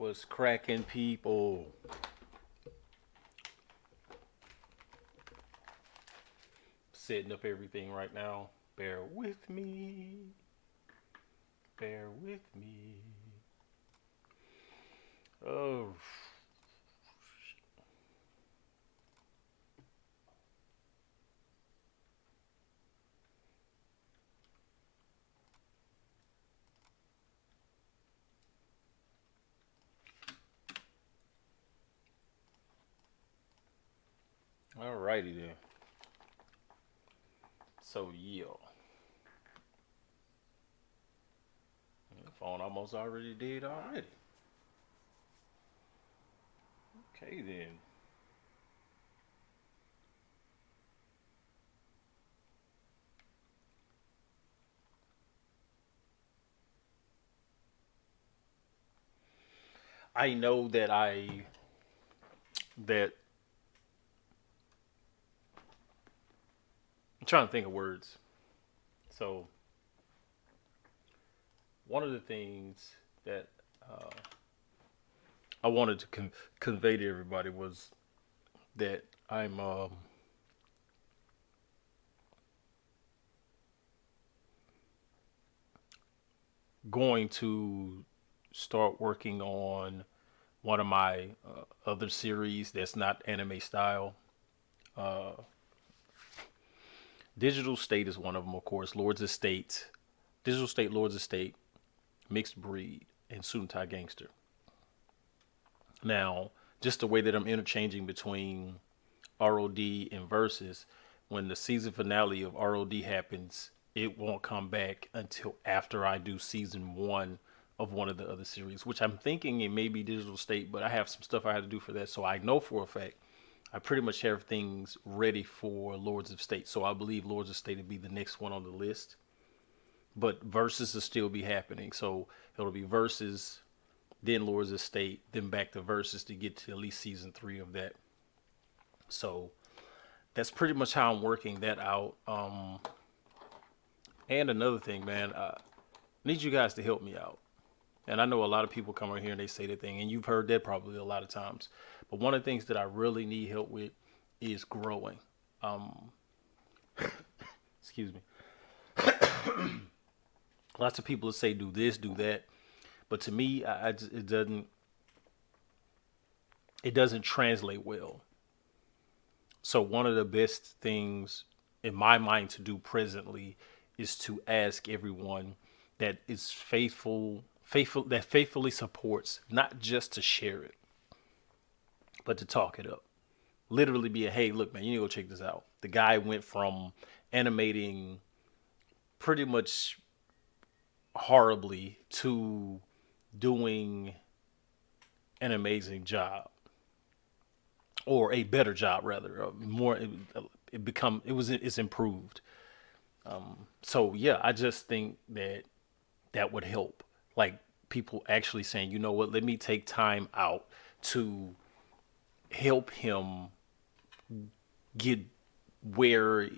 Was cracking people. Setting up everything right now. Bear with me. Bear with me. Oh, alrighty then. So yeah, the phone almost already did already. Okay then. I know that I'm trying to think of words. So one of the things that uh, I wanted to convey to everybody was that I'm going to start working on one of my other series that's not anime style. Uh, Digital State is one of them, of course. Lords Estate, Digital State, Lords Estate, Mixed Breed, and Suntai Gangster. Now, just the way that I'm interchanging between ROD and Versus, when the season finale of ROD happens, it won't come back until after I do season one of one of the other series, which I'm thinking it may be Digital State, but I have some stuff I had to do for that. So I know for a fact I pretty much have things ready for Lords of State. So I believe Lords of State will be the next one on the list. But Versus will still be happening. So it'll be Versus, then Lords of State, then back to Versus to get to at least season three of that. So that's pretty much how I'm working that out. And another thing, man, I need you guys to help me out. And I know a lot of people come over here and they say the thing, and you've heard that probably a lot of times. But one of the things that I really need help with is growing. Um, excuse me. Lots of people say do this, do that, but to me, it doesn't translate well. So one of the best things in my mind to do presently is to ask everyone that is that faithfully supports, not just to share it, but to talk it up. Literally be a, hey, look, man, you need to go check this out. The guy went from animating pretty much horribly to doing an amazing job, or a better job rather, more it's improved. So yeah, I just think that that would help. Like people actually saying, you know what, let me take time out to help him get where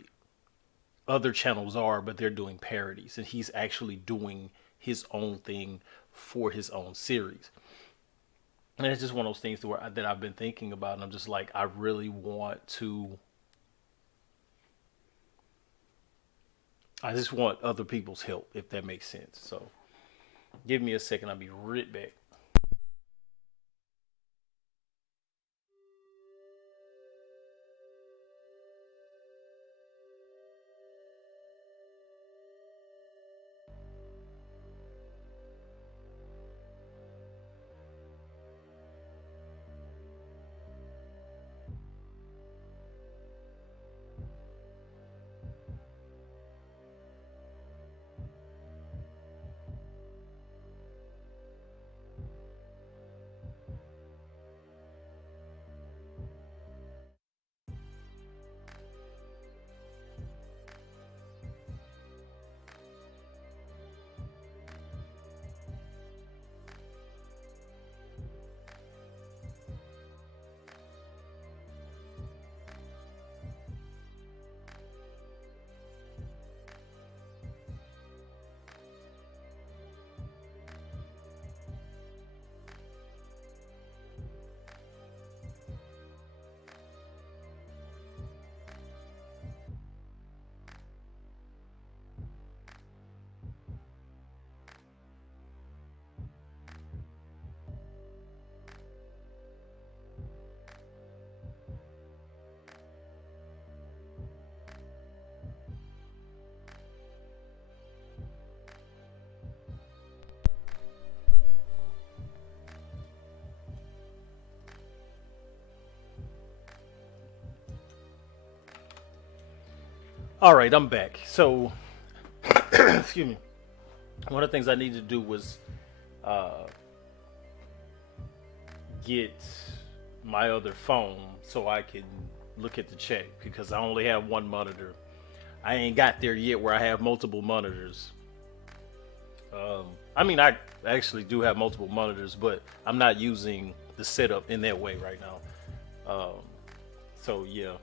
other channels are, but they're doing parodies, and he's actually doing his own thing for his own series. And it's just one of those things that I've been thinking about, and I'm just like, I really want to. I just want other people's help, if that makes sense. So, give me a second. I'll be right back. All right, I'm back. So, excuse me. One of the things I needed to do was uh, get my other phone so I can look at the chat because I only have one monitor. I ain't got there yet where I have multiple monitors. I mean, I actually do have multiple monitors, but I'm not using the setup in that way right now. So yeah,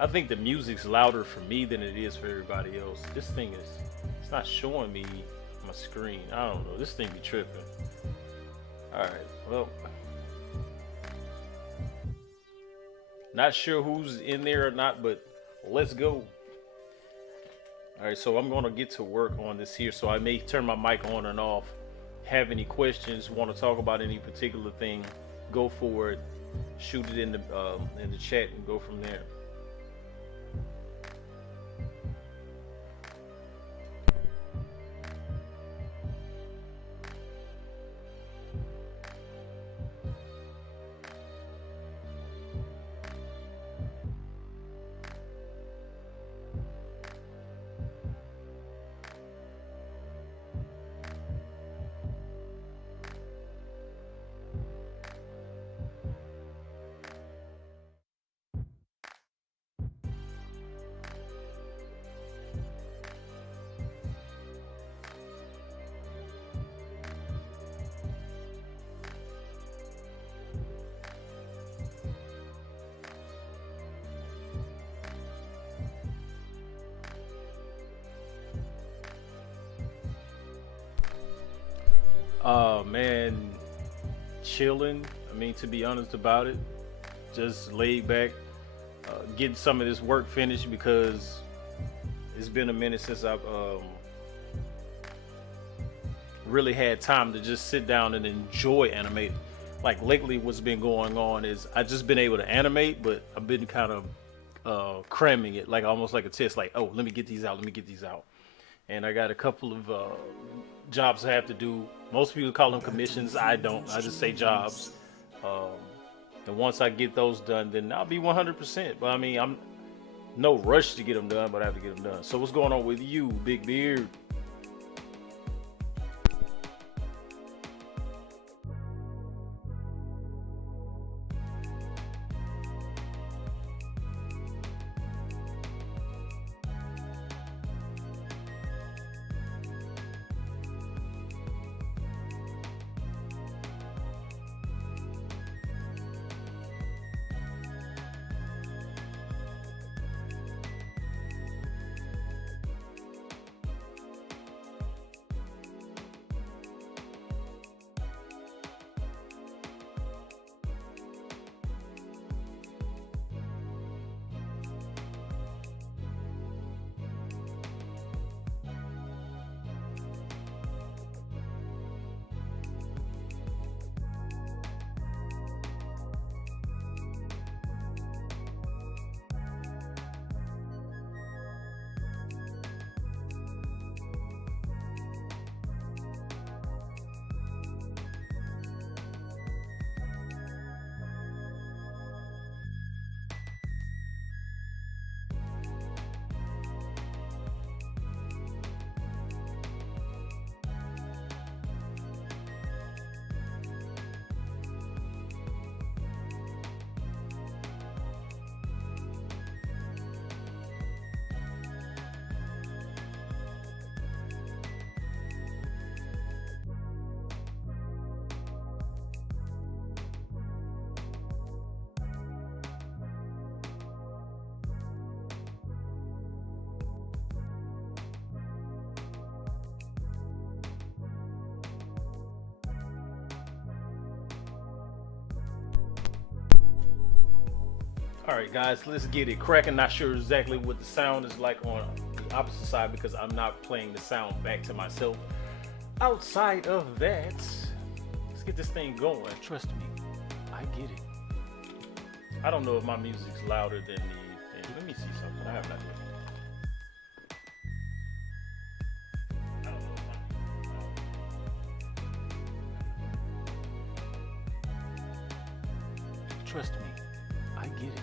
I think the music's louder for me than it is for everybody else. This thing is, it's not showing me my screen. I don't know. This thing be tripping. All right. Well, not sure who's in there or not, but let's go. All right. So I'm gonna get to work on this here. So I may turn my mic on and off. Have any questions? Want to talk about any particular thing? Go for it. Shoot it in the chat and go from there. Man, chilling. I mean, to be honest about it, just laid back, getting some of this work finished because it's been a minute since I've really had time to just sit down and enjoy animating. Like lately, what's been going on is I just been able to animate, but I've been kind of cramming it, like almost like a test. Like, oh, let me get these out. Let me get these out. And I got a couple of jobs I have to do. Most people call them commissions. I don't. I just say jobs. Um, and once I get those done, then I'll be 100%. But I mean, I'm no rush to get them done, but I have to get them done. So what's going on with you, Big Beard? All right, guys, let's get it cracking. Not sure exactly what the sound is like on the opposite side because I'm not playing the sound back to myself. Outside of that, let's get this thing going. Trust me, I get it. I don't know if my music's louder than the thing. Let me see something. I have no idea. I don't know if my music's louder. Trust me, I get it.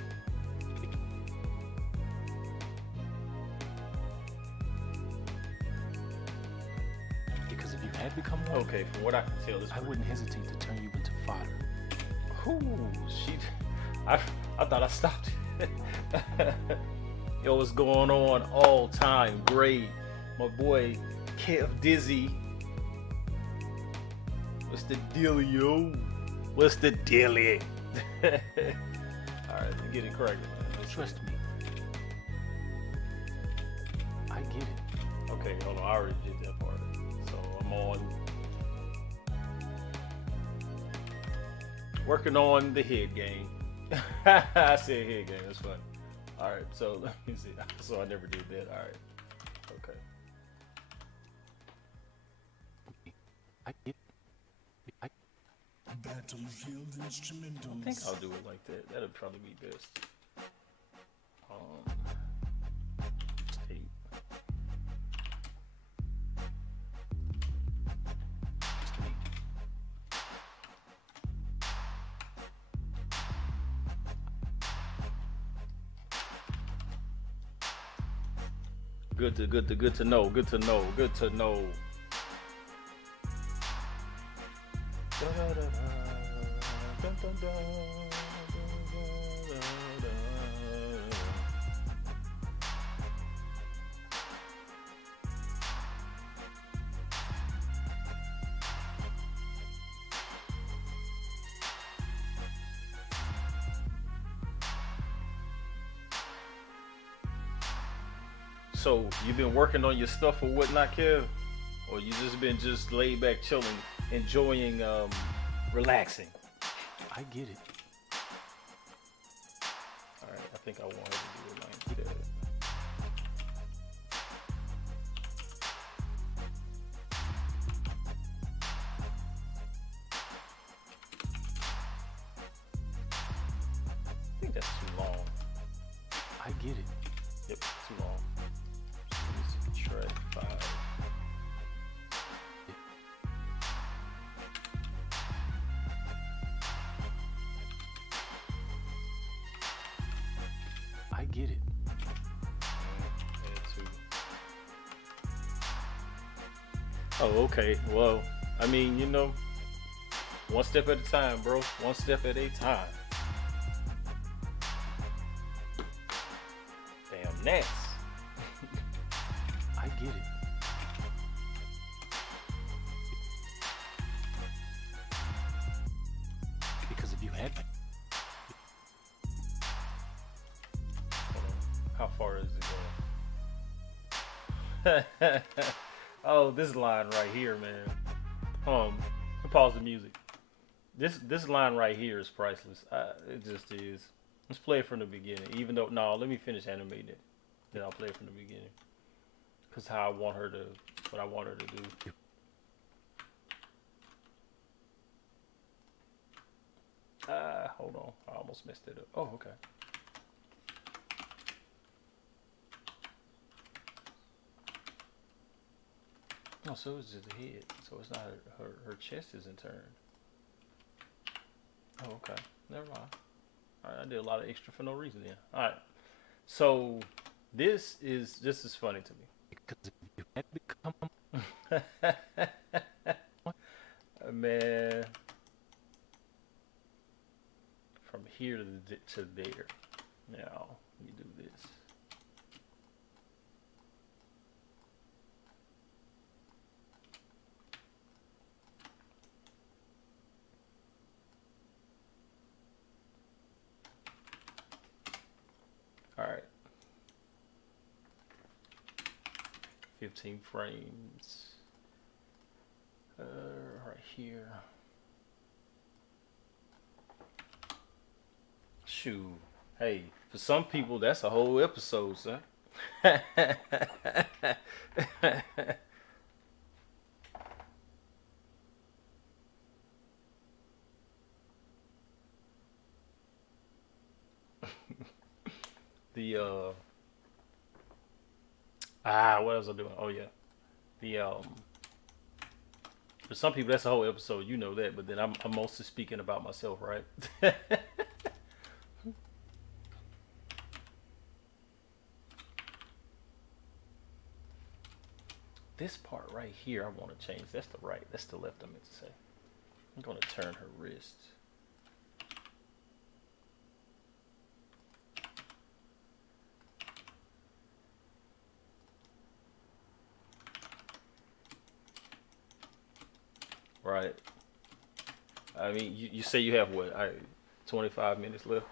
Because if you had become one, Okay, from what I can tell, this I wouldn't hesitate to turn you into fodder. Ooh, I, I thought I stopped. Yo, what's going on? All time great. My boy Kev Dizzy. What's the dealio? What's the dealie? Alright, get it cracking, man. Trust me, I get it. Okay, hold on. I already did that part. So I'm on. Working on the head game. I said head game. That's fun. All right. So let me see. So I never did that. All right. Okay. I get it. Battlefield instrumentals. I think I'll do it like that. That'll probably be best. Tape. Trust me. Good to know. Good to know. Good to know. So you've been working on your stuff or whatnot, Kev, or you just been laid back, chilling, enjoying, relaxing. I get it. All right, I think I wanted to do it like that. I think that's too long. I get it. Yep, too long. Let's see, track 5. I get it. Add 2. Oh, okay. Well, I mean, you know, one step at a time, bro. One step at a time. Damn, Nats. I get it. Because if you had Hold on. How far is it going? Oh, this line right here, man. Pause the music. This line right here is priceless. It just is. Let's play it from the beginning. Even though, no, let me finish animating it. Then I'll play it from the beginning. Cause how I want her to, what I want her to do. Hold on. I almost messed it up. Oh, okay. Oh, so it's just the head. So it's not her chest isn't turned. Oh, okay. Never mind. Alright, I did a lot of extra for no reason then. Alright. So this is funny to me. because if you had become Man, from here to there. Now, let me do this. All right. 15 frames. Right here. Shoot. Hey, for some people, that's a whole episode, son. The what was I doing? Oh yeah, the for some people that's a whole episode. You know that, but then I'm mostly speaking about myself, right? This part right here, I want to change. That's the right. That's the left. I meant to say. I'm gonna turn her wrist. Right. I mean, you say you have what? 25 minutes left.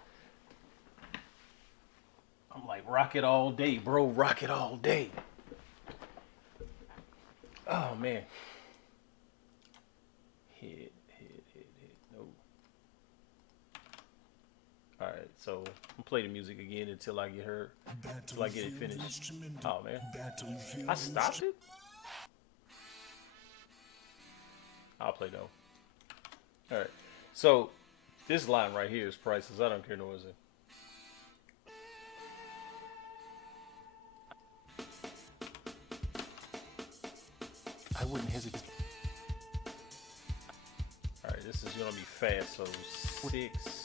I'm like, rock it all day, bro. Rock it all day. Oh man. Hit. No. All right, so I'm play the music again until I get her, until I get it finished. Oh man, I stopped it. I'll play though. All right, so this line right here is priceless. I don't care no is it. I wouldn't hesitate. All right, this is gonna be fast. So 6.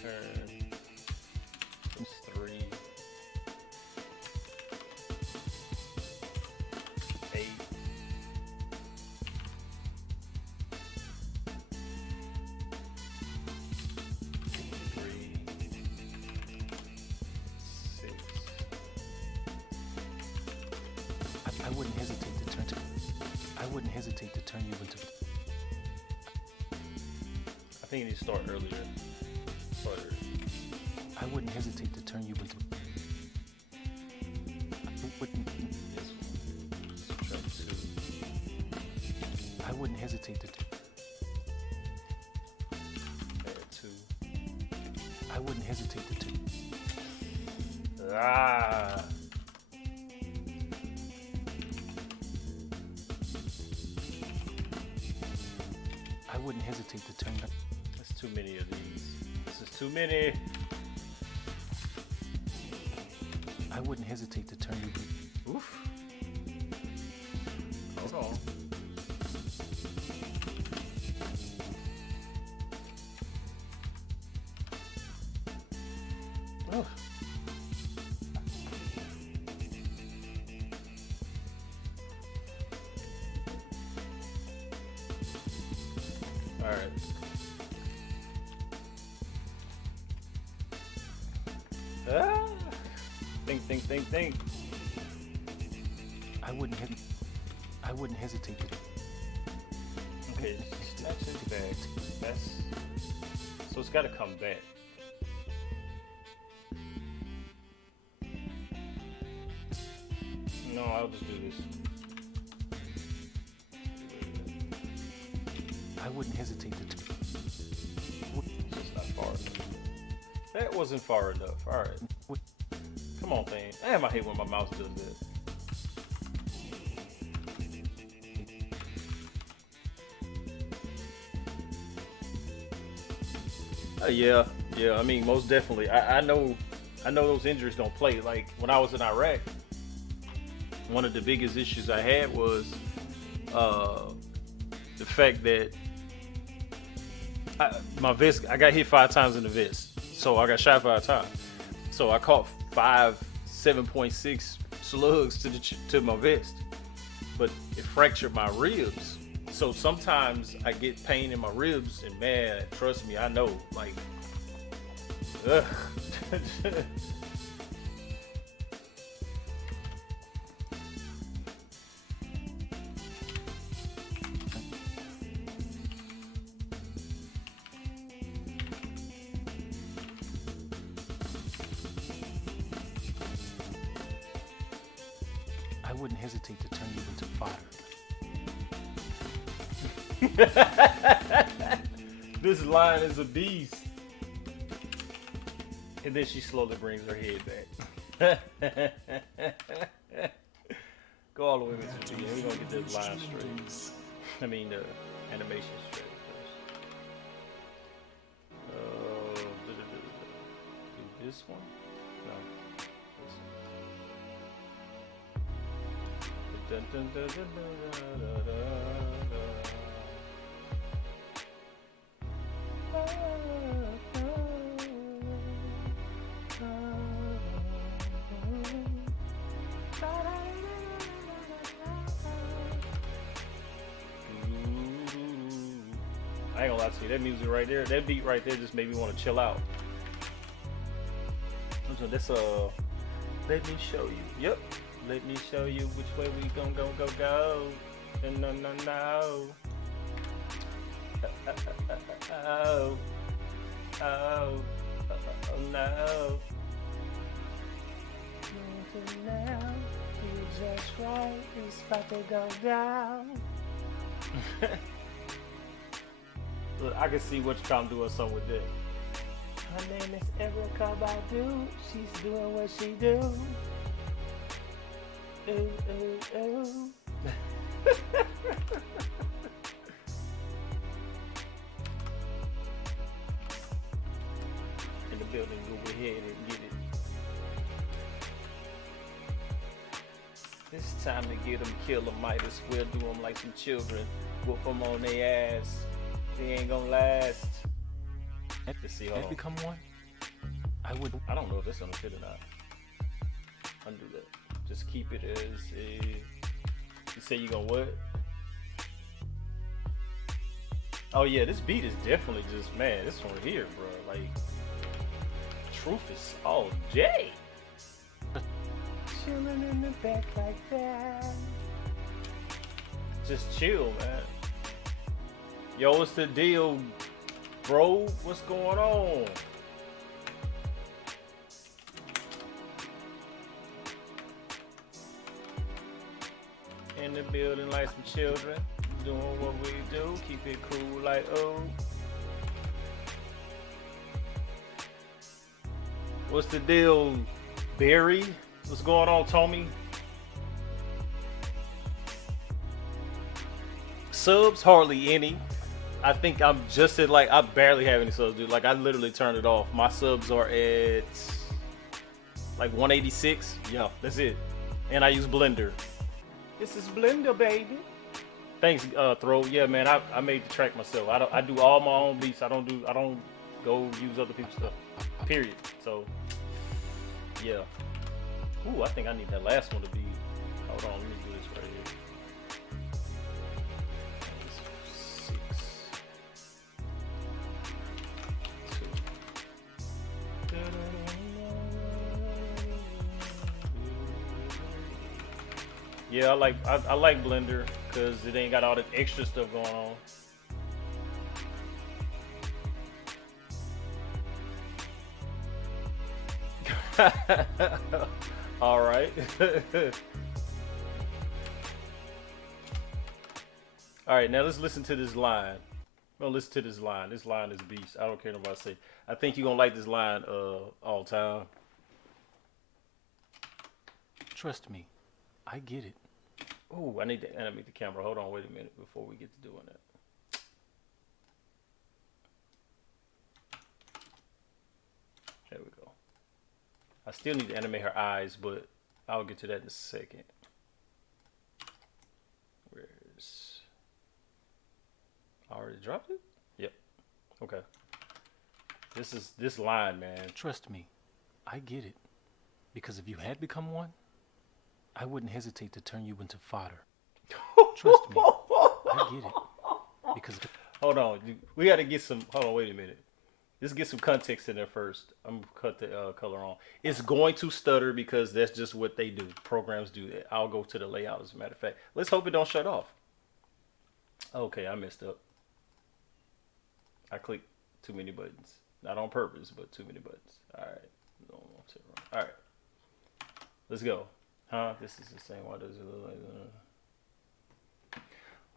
Turn. 3. 8. 3. 6. I wouldn't hesitate to turn to. I wouldn't hesitate to turn you into. I think you need to start earlier. Start earlier. I wouldn't hesitate to turn you into. I wouldn't. This one. Subtract 2. I wouldn't hesitate to. Add 2. I wouldn't hesitate to. Ah. I wouldn't hesitate to turn. That's too many of these. This is too many. I wouldn't hesitate to turn you. Oof. Hold on. Oof. All right. Ah. Think. I wouldn't. I wouldn't hesitate to. Okay, snatch it back. That's so it's got to come back. No, I'll just do this. I wouldn't hesitate to. It's just not far enough. That wasn't far enough. All right. Come on, thing. Damn, I hate when my mouse does that. Yeah. I mean, most definitely. I know those injuries don't play. Like when I was in Iraq, one of the biggest issues I had was the fact that my vest. I got hit 5 times in the vest, so I got shot 5 times. So I caught 5 7.6 slugs to my vest, but it fractured my ribs. So sometimes I get pain in my ribs, and man, trust me, I know. Like, ugh. I wouldn't hesitate to turn you into fodder. This line is a beast. And then she slowly brings her head back. Go all the way to the beginning. We're gonna get this line straight. I mean the animation straight first. Do this one? No. This one. Dun, dun, dun, dun, dun, dun, dun, dun. lie to you. That music right there, that beat right there just made me want to chill out. So that's let me show you. Yep. Let me show you which way we gon' go. No, no, no. Oh, oh, no. Now, you just right. It's about to go down. Look, I can see what you're trying to do or something with that. Her name is Erica Badu. She's doing what she do. Ooh, ooh, ooh. In the building, go ahead and get it. It's time to get them, kill them, might as well do them like some children. Whoop them on their ass. They ain't gonna last. Let's see, hold on. Become one? I don't know if it's gonna fit or not. Undo that. Just keep it as a. You say you gonna what? Oh yeah, this beat is definitely just, man, this one here, bro. Like, truth is all day. Chilling in the back like that. Just chill, man. Yo, what's the deal, bro? What's going on? In the building like some children, doing what we do, keep it cool like oh. What's the deal, Barry? What's going on, Tommy? Subs, hardly any. I think I'm just at like, I barely have any subs, dude. Like, I literally turned it off. My subs are at like 186. Yeah, that's it. And I use Blender. This is Blender, baby. Thanks, Throw. Yeah, man, I made the track myself. I do all my own beats. I don't go use other people's stuff. Period. So, yeah. Ooh, I think I need that last one to be. Hold on, let me do this right here. Yeah, I like Blender because it ain't got all that extra stuff going on. All right. All right, now let's listen to this line. I'm gonna listen to this line. This line is beast. I don't care what nobody say. I think you're gonna like this line all time. Trust me, I get it. Oh, I need to animate the camera. Hold on, wait a minute before we get to doing that. There we go. I still need to animate her eyes, but I'll get to that in a second. Where's... I already dropped it? Yep. Okay. This line, man. Trust me, I get it. Because if you had become one, I wouldn't hesitate to turn you into fodder. Trust me, I get it. Because hold on, we got to get some. Hold on, wait a minute. Let's get some context in there first. I'm gonna cut the color on. It's going to stutter because that's just what they do. Programs do that. I'll go to the layout as a matter of fact. Let's hope it don't shut off. Okay, I messed up. I clicked too many buttons. Not on purpose, but too many buttons. All right. All right. Let's go. Huh? This is the same. Why does it look like that?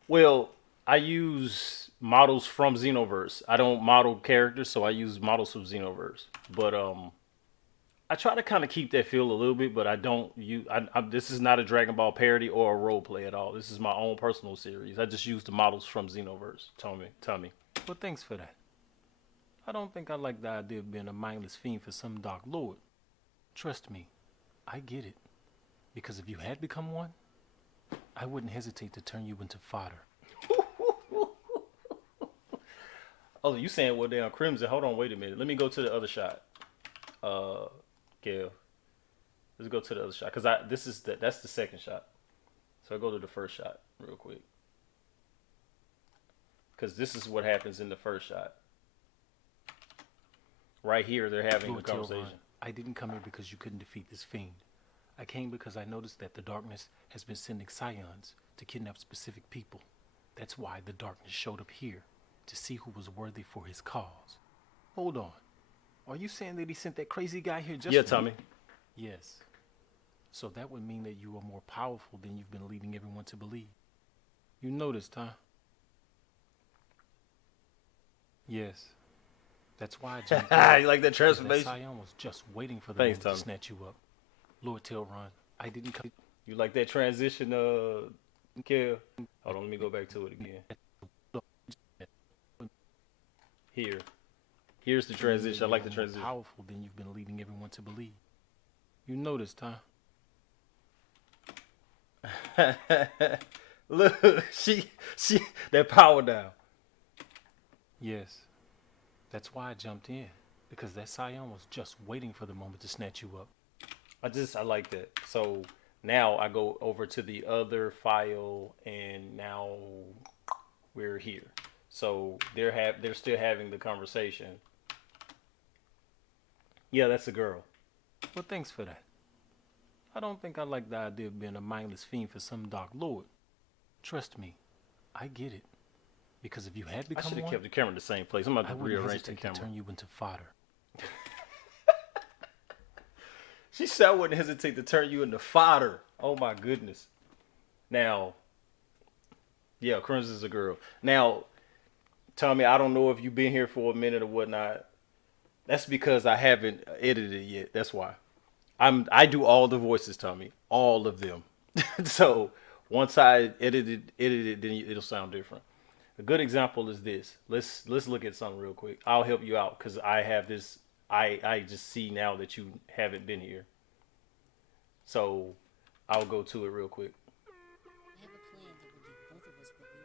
Well, I use models from Xenoverse. I don't model characters, so I use models from Xenoverse. But I try to kind of keep that feel a little bit, but I don't use. This is not a Dragon Ball parody or a role play at all. This is my own personal series. I just use the models from Xenoverse. Tommy. well, thanks for that. I don't think I like the idea of being a mindless fiend for some dark lord. Trust me, I get it. Because if you had become one, I wouldn't hesitate to turn you into fodder. Oh, you saying well damn Crimson? Hold on, wait a minute. Let me go to the other shot. Gail. Let's go to the other shot because that's the second shot. So I go to the first shot real quick. because this is what happens in the first shot. Right here, they're having a Lord conversation. Tilron, I didn't come here because you couldn't defeat this fiend. I came because I noticed that the darkness has been sending scions to kidnap specific people. That's why the darkness showed up here, to see who was worthy for his cause. Hold on. Are you saying that he sent that crazy guy here just Yeah, for Tommy. me? Yes. So that would mean that you are more powerful than you've been leading everyone to believe. You noticed, huh? Yes. That's why I jumped in. You like that Because transformation? That scion was just waiting for the Thanks, moment Tommy. to snatch you up. Lord Tilron, I didn't come. You like that transition, Kel? Hold on, let me go back to it again. Here. Here's the transition. I like the More transition. powerful than you've been leading everyone to believe. You noticed, huh? Look, she, that power down. Yes. That's why I jumped in. Because that scion was just waiting for the moment to snatch you up. I like that. So now I go over to the other file, and now we're here. So they're still having the conversation. Yeah, that's a girl. Well, thanks for that. I don't think I like the idea of being a mindless fiend for some dark lord. Trust me, I get it. Because if you had I become should have one, kept the camera in the same place. I'm about I to wouldn't rearrange the hesitate to camera. turn you into fodder. She said I wouldn't hesitate to turn you into fodder. Oh my goodness. Now, yeah, Crimson's a girl. Now, Tommy, I don't know if you've been here for a minute or whatnot. That's because I haven't edited it yet. That's why. I do all the voices, Tommy, all of them. So once I edit it, then it'll sound different. A good example is this. Let's look at something real quick. I'll help you out because I have this. I just see now that you haven't been here. So I'll go to it real quick. I have a plan that will give both of us what we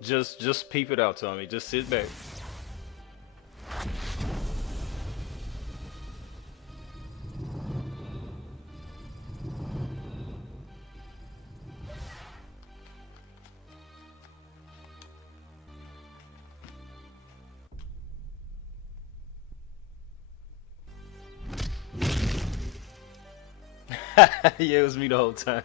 want. Just peep it out, Tommy. Just sit back. Yeah, it was me the whole time.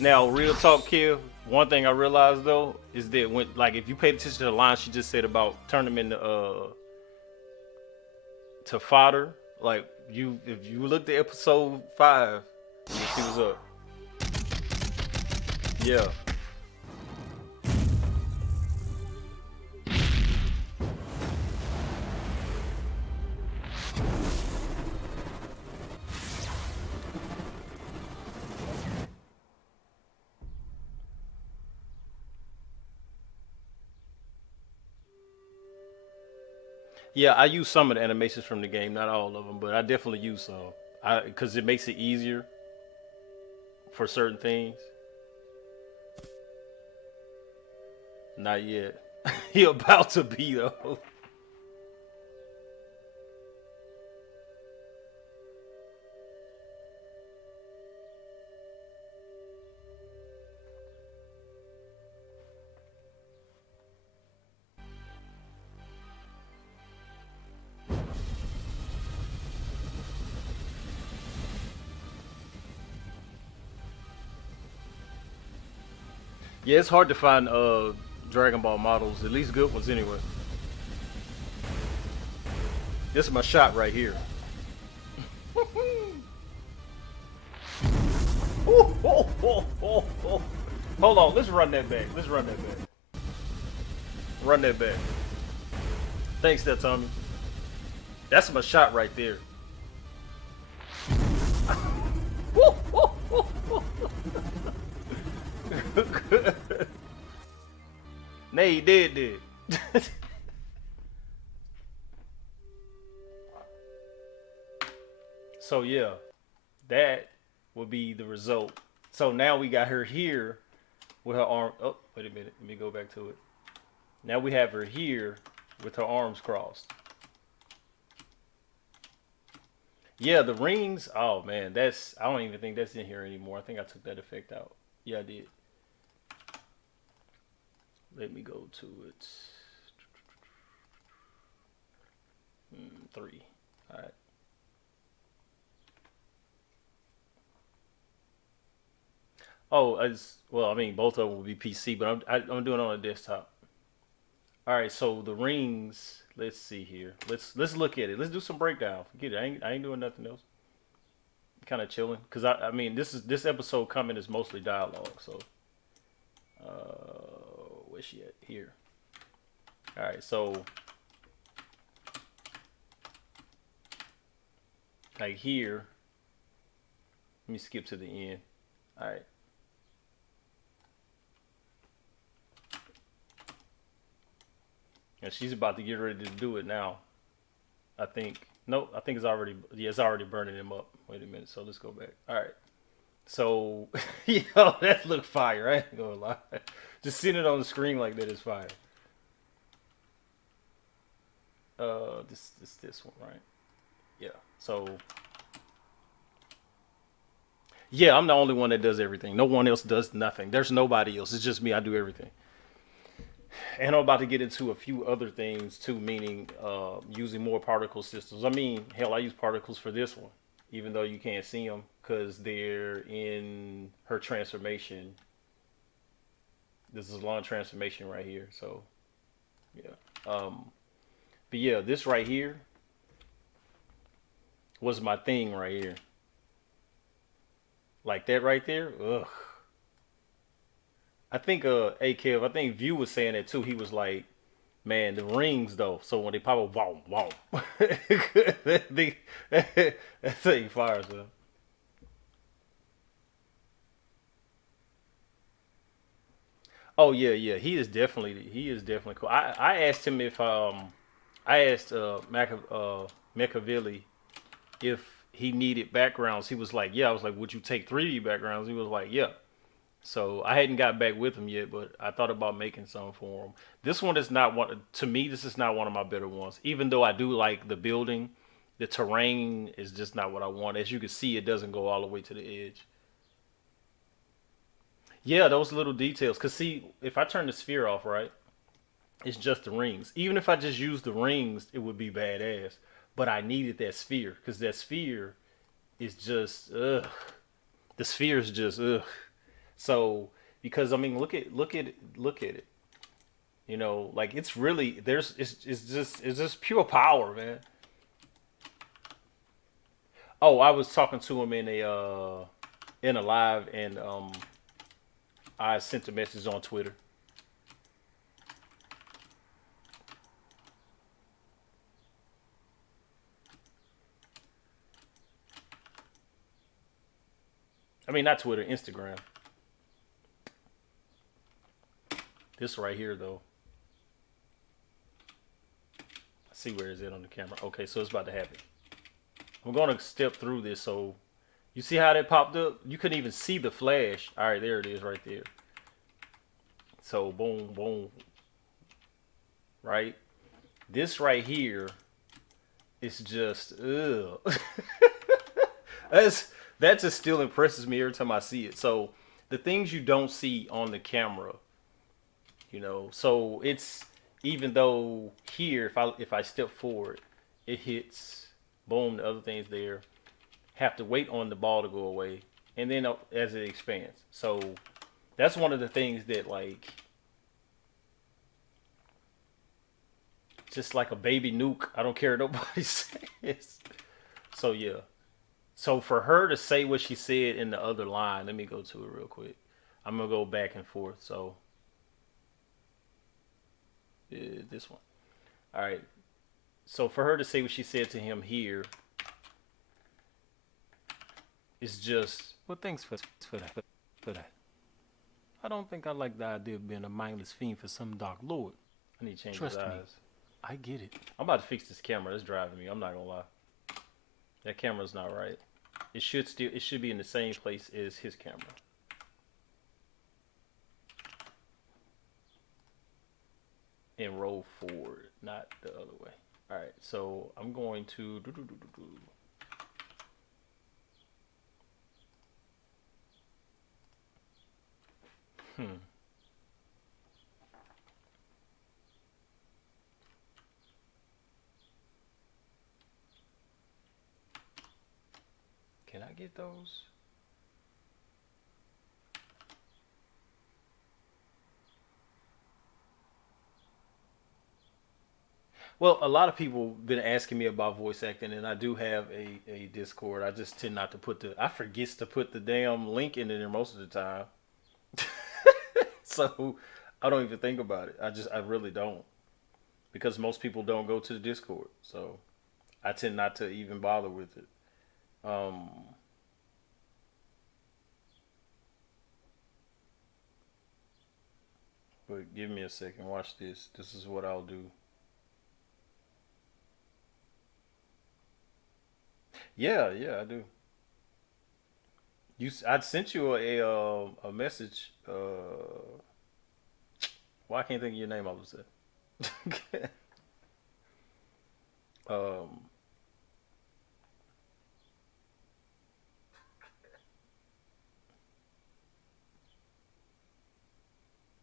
Now, real talk, Kill. One thing I realized though is that when, like, if you paid attention to the line she just said about turn them into to fodder, like if you looked at episode 5, she was up. Yeah. Yeah, I use some of the animations from the game, not all of them, but I definitely use some. Because it makes it easier for certain things. Not yet. He about to be though. Yeah, it's hard to find Dragon Ball models, at least good ones anyway. This is my shot right here. Hold on, let's run that back. Let's run that back. Run that back. Thanks, there, Tommy. That's my shot right there. Nay, he did. So yeah, that will be the result. So now we got her here with her arm. Oh, wait a minute. Let me go back to it. Now we have her here with her arms crossed. Yeah, the rings. Oh man, that's I don't even think that's in here anymore. I think I took that effect out. Yeah, I did. Let me go to it. Three. All right. Oh, as well. I mean, both of them will be PC, but I'm doing it on a desktop. All right. So the rings. Let's see here. Let's look at it. Let's do some breakdown. Forget it. I ain't doing nothing else. Kind of chilling because I mean this episode coming is mostly dialogue. So where's she at? Here. All right. So like here. Let me skip to the end. All right. And she's about to get ready to do it now. I think. Nope. I think it's already. Yeah, it's already burning him up. Wait a minute. So let's go back. All right. So, yo, that look fire. I ain't gonna lie. Just seeing it on the screen like that is fire. This one, right? Yeah. So, yeah, I'm the only one that does everything. No one else does nothing. There's nobody else. It's just me. I do everything. And I'm about to get into a few other things too, meaning using more particle systems. I mean, hell, I use particles for this one, even though you can't see them because they're in her transformation. This is a long transformation right here. So, yeah. But yeah, this right here was my thing right here. Like that right there. Ugh. I think A Kev, I think View was saying that too. He was like, man, the rings though. So when they pop up, wow, wow. That thing fires, man. Oh yeah, yeah. He is definitely cool. I asked him if I asked Machiavelli if he needed backgrounds. He was like, yeah. I was like, would you take 3D backgrounds? He was like, yeah. So I hadn't got back with him yet, but I thought about making some for him. This one is not one to me. This is not one of my better ones. Even though I do like the building, the terrain is just not what I want. As you can see, it doesn't go all the way to the edge. Yeah, those little details. Cause see, if I turn the sphere off, right, it's just the rings. Even if I just use the rings, it would be badass. But I needed that sphere because that sphere is just ugh. The sphere is just ugh. So because I mean, look at it. You know, like it's really there's it's just pure power, man. Oh, I was talking to him in a live and I sent a message on Twitter. I mean, not Twitter, Instagram. This right here though. I see where is it on the camera. Okay, so it's about to happen. I'm gonna step through this so you see how that popped up? You couldn't even see the flash. All right, there it is right there. So boom, boom, right? This right here is just ugh. that's that just still impresses me every time I see it. So the things you don't see on the camera, so it's even though here if I step forward, it hits boom, the other things there. Have to wait on the ball to go away, and then as it expands. So that's one of the things that like just like a baby nuke. I don't care what nobody says. So yeah. So for her to say what she said in the other line, let me go to it real quick. I'm gonna go back and forth. So this one. All right. So for her to say what she said to him here is just well. Thanks for that. I don't think I like the idea of being a mindless fiend for some dark lord. I need to change his Trust me, eyes. I get it. I'm about to fix this camera. It's driving me. I'm not gonna lie. That camera's not right. It should be in the same place as his camera. And roll forward. not the other way. All right, so I'm going to Hmm. Can I get those? Well, a lot of people been asking me about voice acting, and I do have a Discord. I just tend not to put the. I forgets to put the damn link in there most of the time, so I don't even think about it. I really don't because most people don't go to the Discord, so I tend not to even bother with it. Um, but give me a second. Watch this. This is what I'll do. Yeah, yeah, I do. I sent you a message. Why I can't think of your name all of a sudden? um,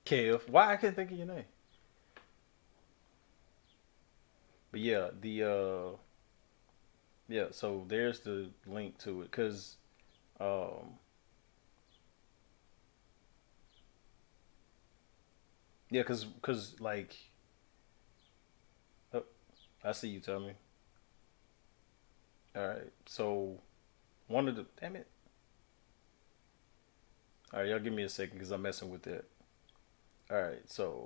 Kev. Why I can't think of your name? But yeah, the yeah. So there's the link to it, cause um, yeah, cause like, oh, I see you. Tell me. All right. So one of the damn it. All right, y'all give me a second, cause I'm messing with that. All right. So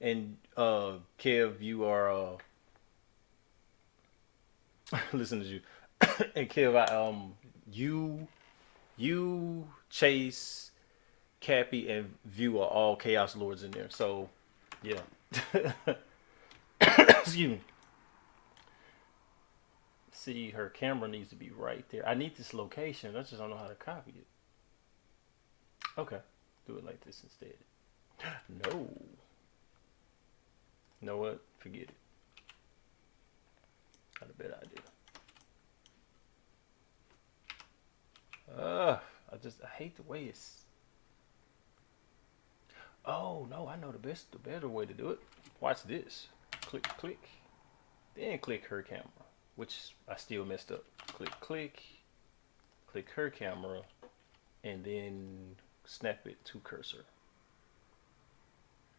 and Kev, you are listen to you. And Kev, you you Chase, Cappy, and View are all Chaos Lords in there. So yeah. Excuse me. See, her camera needs to be right there. I need this location. I just don't know how to copy it. Okay, do it like this instead. No, know what? Forget it. Not a bad idea. I hate the way it's. Oh no, I know the better way to do it. Watch this. Click, click, then click her camera, which I still messed up. Click, click, click her camera, and then snap it to cursor,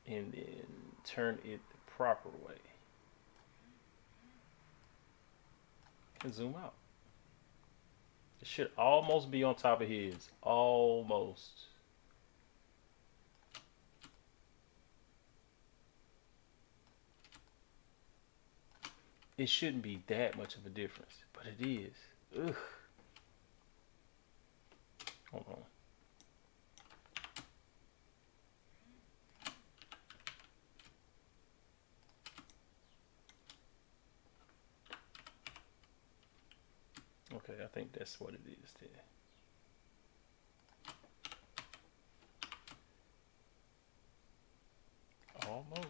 and then turn it the proper way, and zoom out. It should almost be on top of his. Almost. It shouldn't be that much of a difference, but it is. Ugh. Hold on. Okay, I think that's what it is there. Almost.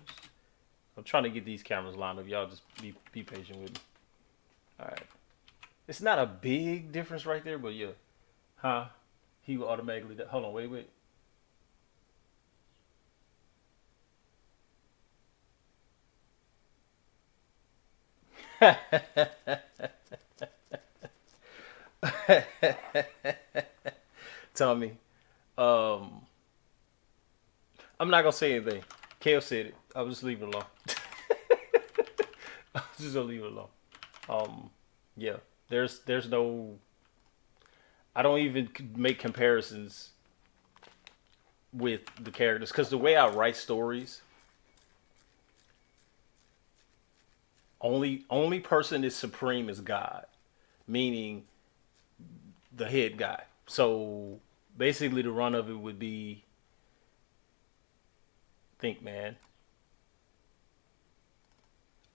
I'm trying to get these cameras lined up. Y'all just be patient with me. All right. It's not a big difference right there, but yeah. Huh? He will automatically. Hold on. Wait, wait. Tommy. Um, I'm not gonna say anything. Kale said it. I'll just leave it alone. I'm just gonna leave it alone. Um, yeah. There's no. I don't even make comparisons with the characters because the way I write stories, only person is supreme is God, meaning the head guy. So basically, the run of it would be Think, man.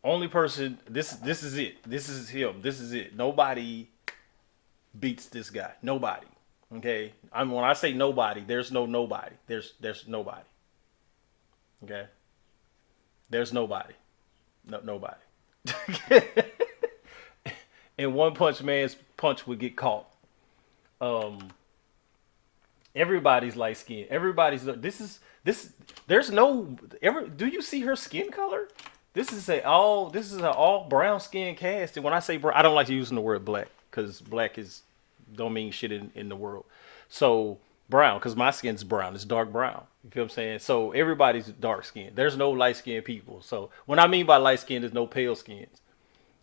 Only person. This is it. This is him. This is it. Nobody beats this guy. Nobody. Okay. When I say nobody, there's no nobody. There's nobody. Okay. There's nobody. No nobody. And One Punch Man's punch would get caught. Um, everybody's light skinned. Everybody's this is this. There's no ever. Do you see her skin color? This is an all brown skin cast. And when I say brown, I don't like using the word black because black is don't mean shit in the world. So brown because my skin's brown. It's dark brown. You feel what I'm saying? So everybody's dark skinned. There's no light skinned people. So when I mean by light skin, there's no pale skins.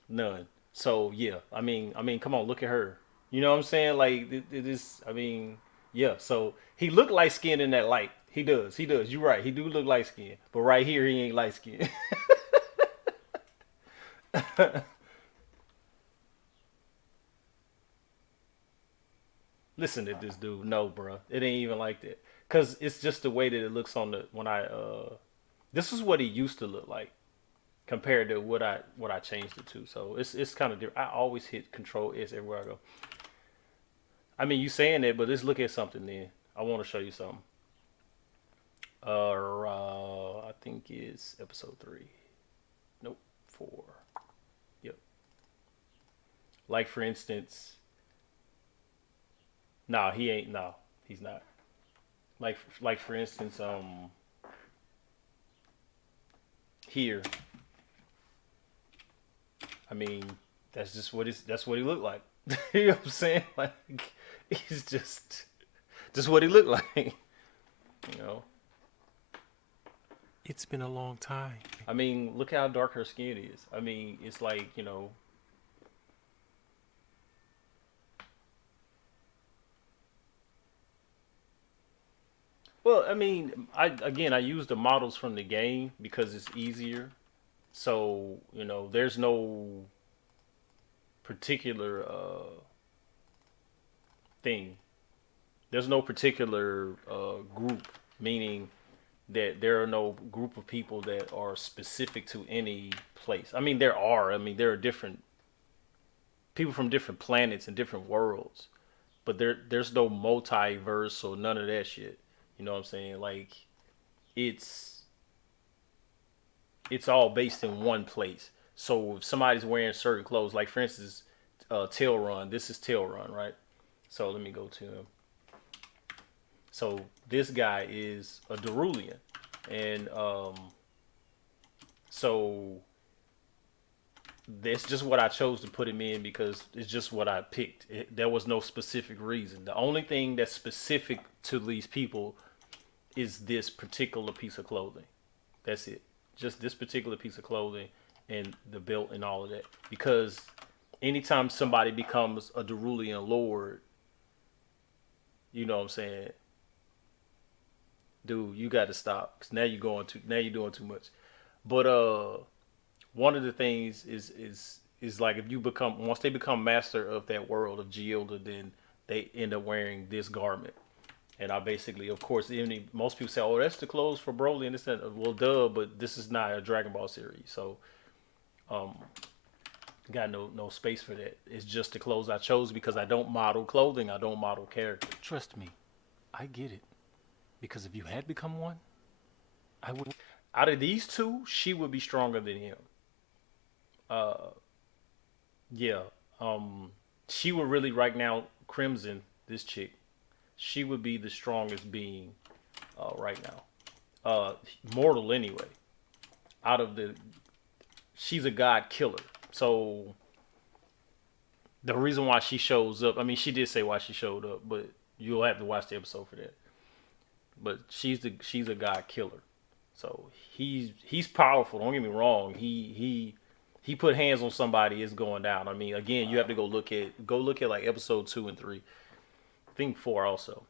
None. So yeah, come on, look at her. You know what I'm saying? Like it is. I mean, yeah. So he looked light skinned in that light. He does. He does. You're right. He do look light skinned. But right here, he ain't light skinned. Listen to this dude. No, bro. It ain't even like that. Cause it's just the way that it looks on the when I This is what he used to look like compared to what I changed it to. So it's kind of different. I always hit Control S everywhere I go. I mean, you saying that, but let's look at something then. I want to show you something. I think it's episode 3. Nope, 4. Yep. Like for instance, nah, he ain't. No, he's not. Like for instance, here. I mean, that's what he looked like. You know what I'm saying? Like he's just what he looked like. You know. It's been a long time. I mean, look how dark her skin is. I mean, it's like, you know. Well, I mean, I use the models from the game because it's easier. So, you know, there's no particular thing. There's no particular group, meaning that there are no group of people that are specific to any place. I mean, there are. I mean, there are different people from different planets and different worlds, but there's no multiverse or none of that shit. You know what I'm saying? Like, it's it's all based in one place. So if somebody's wearing certain clothes, like for instance, Tail Run. This is Tail Run, right? So let me go to him. So this guy is a Derulian, and so that's just what I chose to put him in because it's just what I picked. There was no specific reason. The only thing that's specific to these people is this particular piece of clothing. That's it. Just this particular piece of clothing and the belt and all of that. Because anytime somebody becomes a Derulian Lord, you know what I'm saying? Dude, you got to stop. Cause now you're doing too much. But one of the things is like if you become once they become master of that world of Gilda, then they end up wearing this garment. And I basically, of course, most people say, "Oh, that's the clothes for Broly," and this and that. Well, duh, but this is not a Dragon Ball series, so um, got no space for that. It's just the clothes I chose because I don't model clothing. I don't model character. Trust me, I get it. Because if you had become one, I would. Out of these two, she would be stronger than him. Uh, yeah. She would really right now, Crimson, this chick, she would be the strongest being right now. Mortal anyway. Out of the, she's a god killer. So the reason why she shows up, I mean, she did say why she showed up, but you'll have to watch the episode for that. But she's a god killer. So he's powerful. Don't get me wrong. He put hands on somebody, it's going down. I mean, again, you have to go look at like episode 2 and 3. I think 4 also,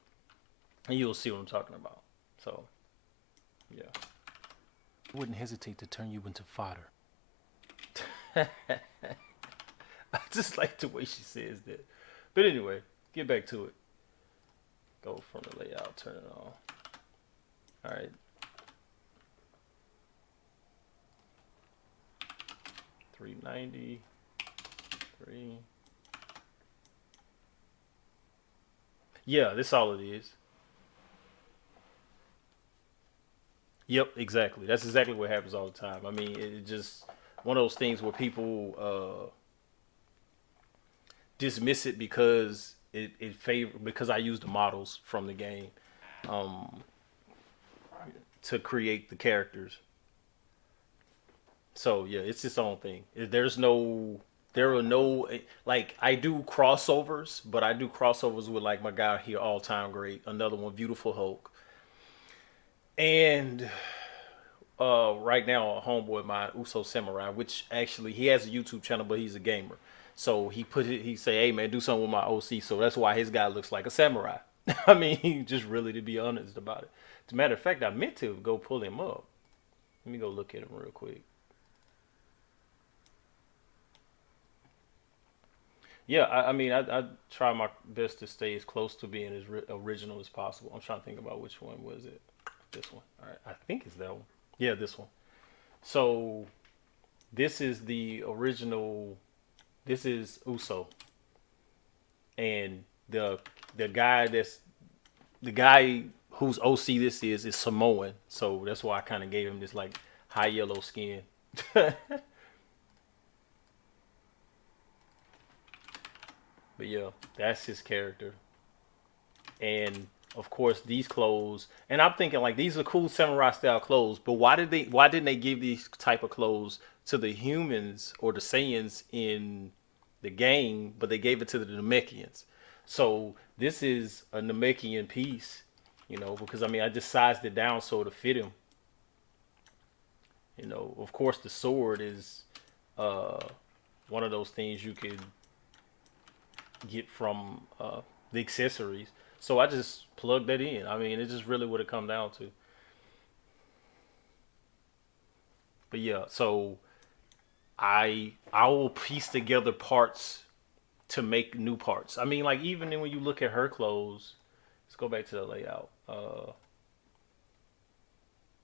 and you'll see what I'm talking about. So, yeah. I wouldn't hesitate to turn you into fodder. I just like the way she says that. But anyway, get back to it. Go from the layout, turn it on. All right. 393. Yeah, that's all it is. Yep, exactly. That's exactly what happens all the time. I mean, it just one of those things where people dismiss it because it favor because I use the models from the game um, to create the characters. So yeah, it's its own thing. There are no like I do crossovers, but I do crossovers with like my guy here, all time great, another one, Beautiful Hulk, and right now a homeboy of mine, Uso Samurai, which actually he has a YouTube channel, but he's a gamer. So he put it. He say, "Hey man, do something with my OC." So that's why his guy looks like a samurai. I mean, just really to be honest about it. As a matter of fact, I meant to go pull him up. Let me go look at him real quick. Yeah, I mean, I try my best to stay as close to being as original as possible. I'm trying to think about which one was it. This one. All right, I think it's that one. Yeah, this one. So this is the original. This is Uso, and the guy that's the guy whose OC this is Samoan. So that's why I kind of gave him this like high yellow skin. But yeah, that's his character. And of course these clothes. And I'm thinking like these are cool samurai style clothes, but why didn't they give these type of clothes to the humans or the Saiyans in the game, but they gave it to the Namekians. So this is a Namekian piece, because I mean I just sized it down so to fit him. Of course the sword is uh one of those things you could get from the accessories. So I just plugged that in. I mean, it's just really what it come down to. But yeah, so I will piece together parts to make new parts. I mean, like even when you look at her clothes, let's go back to the layout.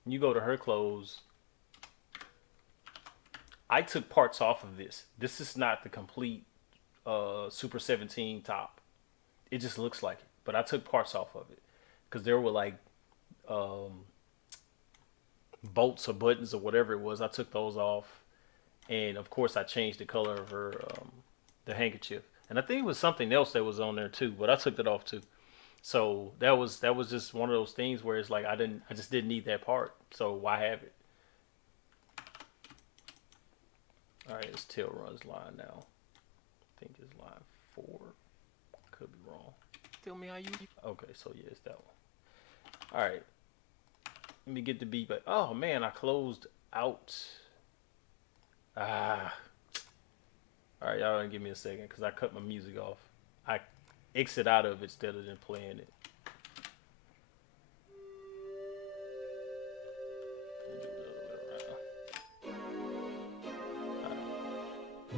You go to her clothes. I took parts off of this. This is not the complete Super 17 top. It just looks like it, but I took parts off of it because there were like um, bolts or buttons or whatever it was. I took those off, and of course I changed the color of her the handkerchief. And I think it was something else that was on there too, but I took that off too. So that was just one of those things where it's like I just didn't need that part. So why have it? All right, it's tail runs line now. I think it's line 4. Could be wrong. Tell me how you. Okay, so yeah, it's that one. All right, let me get the beat back. Oh man, I closed out. Ah. All right, y'all give me a second because I cut my music off. I exit out of it instead of then playing it.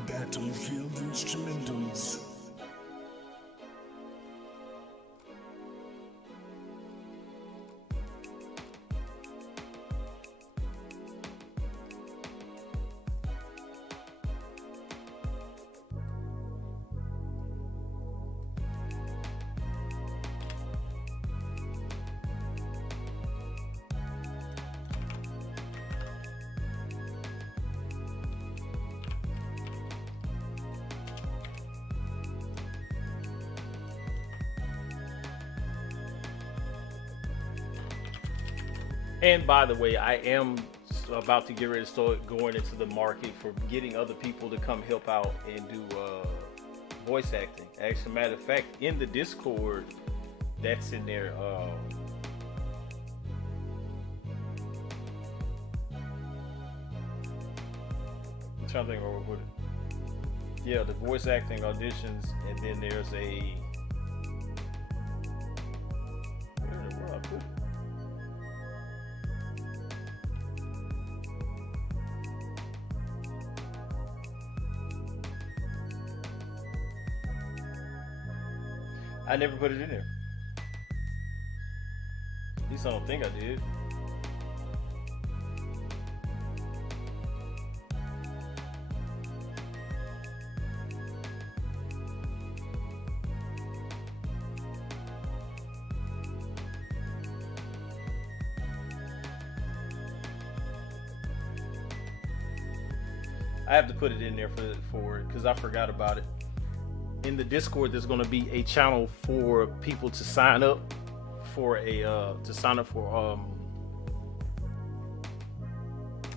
Battlefield instrumentals. And by the way, I am about to get ready to start going into the market for getting other people to come help out and do voice acting. As a matter of fact, in the Discord, that's in there. I'm trying to think of what. Yeah, the voice acting auditions, and then there's a. Where I put it? I never put it in there. At least I don't think I did. I have to put it in there for it because I forgot about it. In the Discord, there's going to be a channel for people to sign up for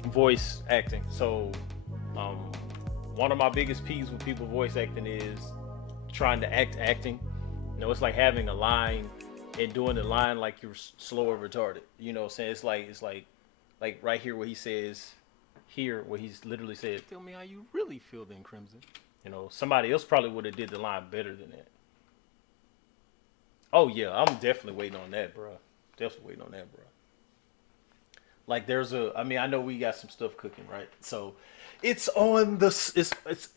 voice acting. So one of my biggest peeves with people voice acting is trying to acting. You know, it's like having a line and doing the line like you're slow or retarded. You know what I'm saying? It's like right here where he says here where he's literally said, Tell me how you really feel then, Crimson. you know, somebody else probably would have did the line better than that. Oh yeah, I'm definitely waiting on that, bro. Definitely waiting on that, bro. Like I mean, I know we got some stuff cooking, right? So it's on it's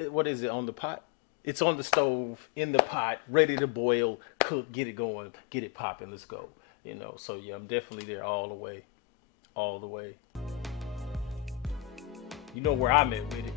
what is it, on the pot? It's on the stove, in the pot, ready to boil, cook, get it going, get it popping, let's go. You know, so yeah, I'm definitely there all the way. All the way. You know where I'm at with it.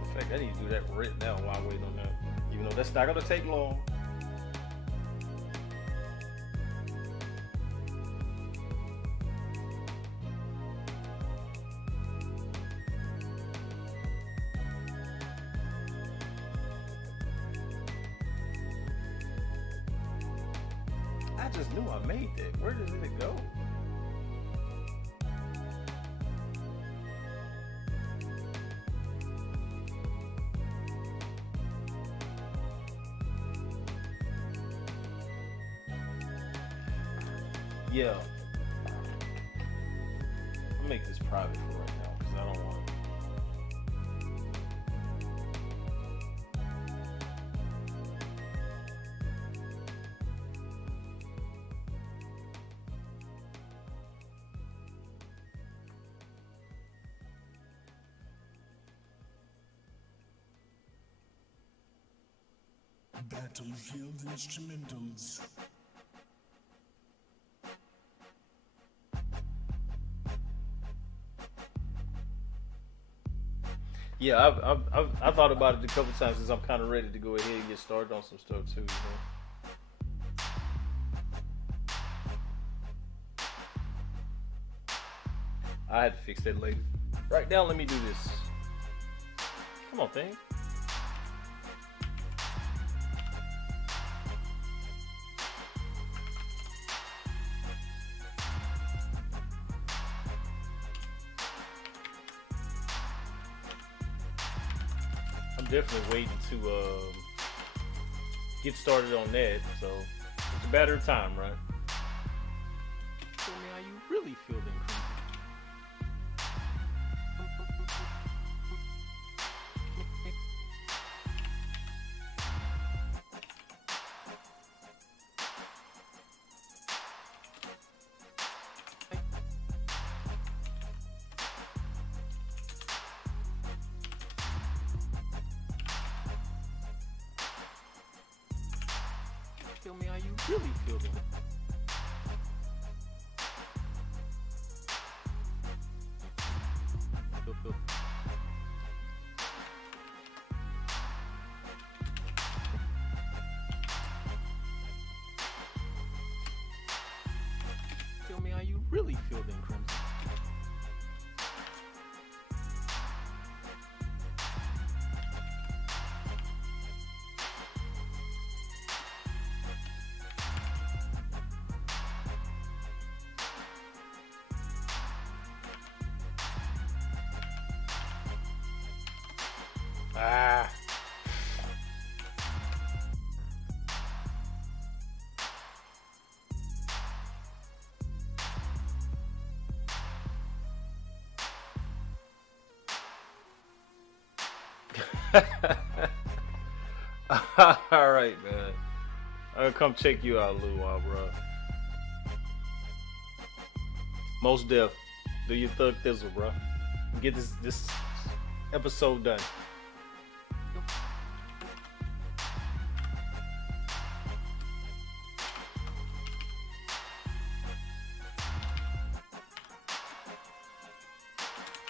In fact, I need to do that right now while I wait on that. Even though that's not gonna take long. I just knew I made that. Where did it go? Yeah. I'll make this private for right now because I don't want to. Battlefield instrumentals. Yeah, I've thought about it a couple times since I'm kind of ready to go ahead and get started on some stuff too. You know. I had to fix that later. Right now, let me do this. Come on, thing. I'm definitely waiting to get started on that. So it's a matter of time, right? Tell me how you really feel then, Crimson. Tell me how you really feel then. Feel. Tell me how you really feel then, Crimson. Ah. All right, man. I'll come check you out a little while, bro. Most def, do your thug thizzle, bro. Get this episode done.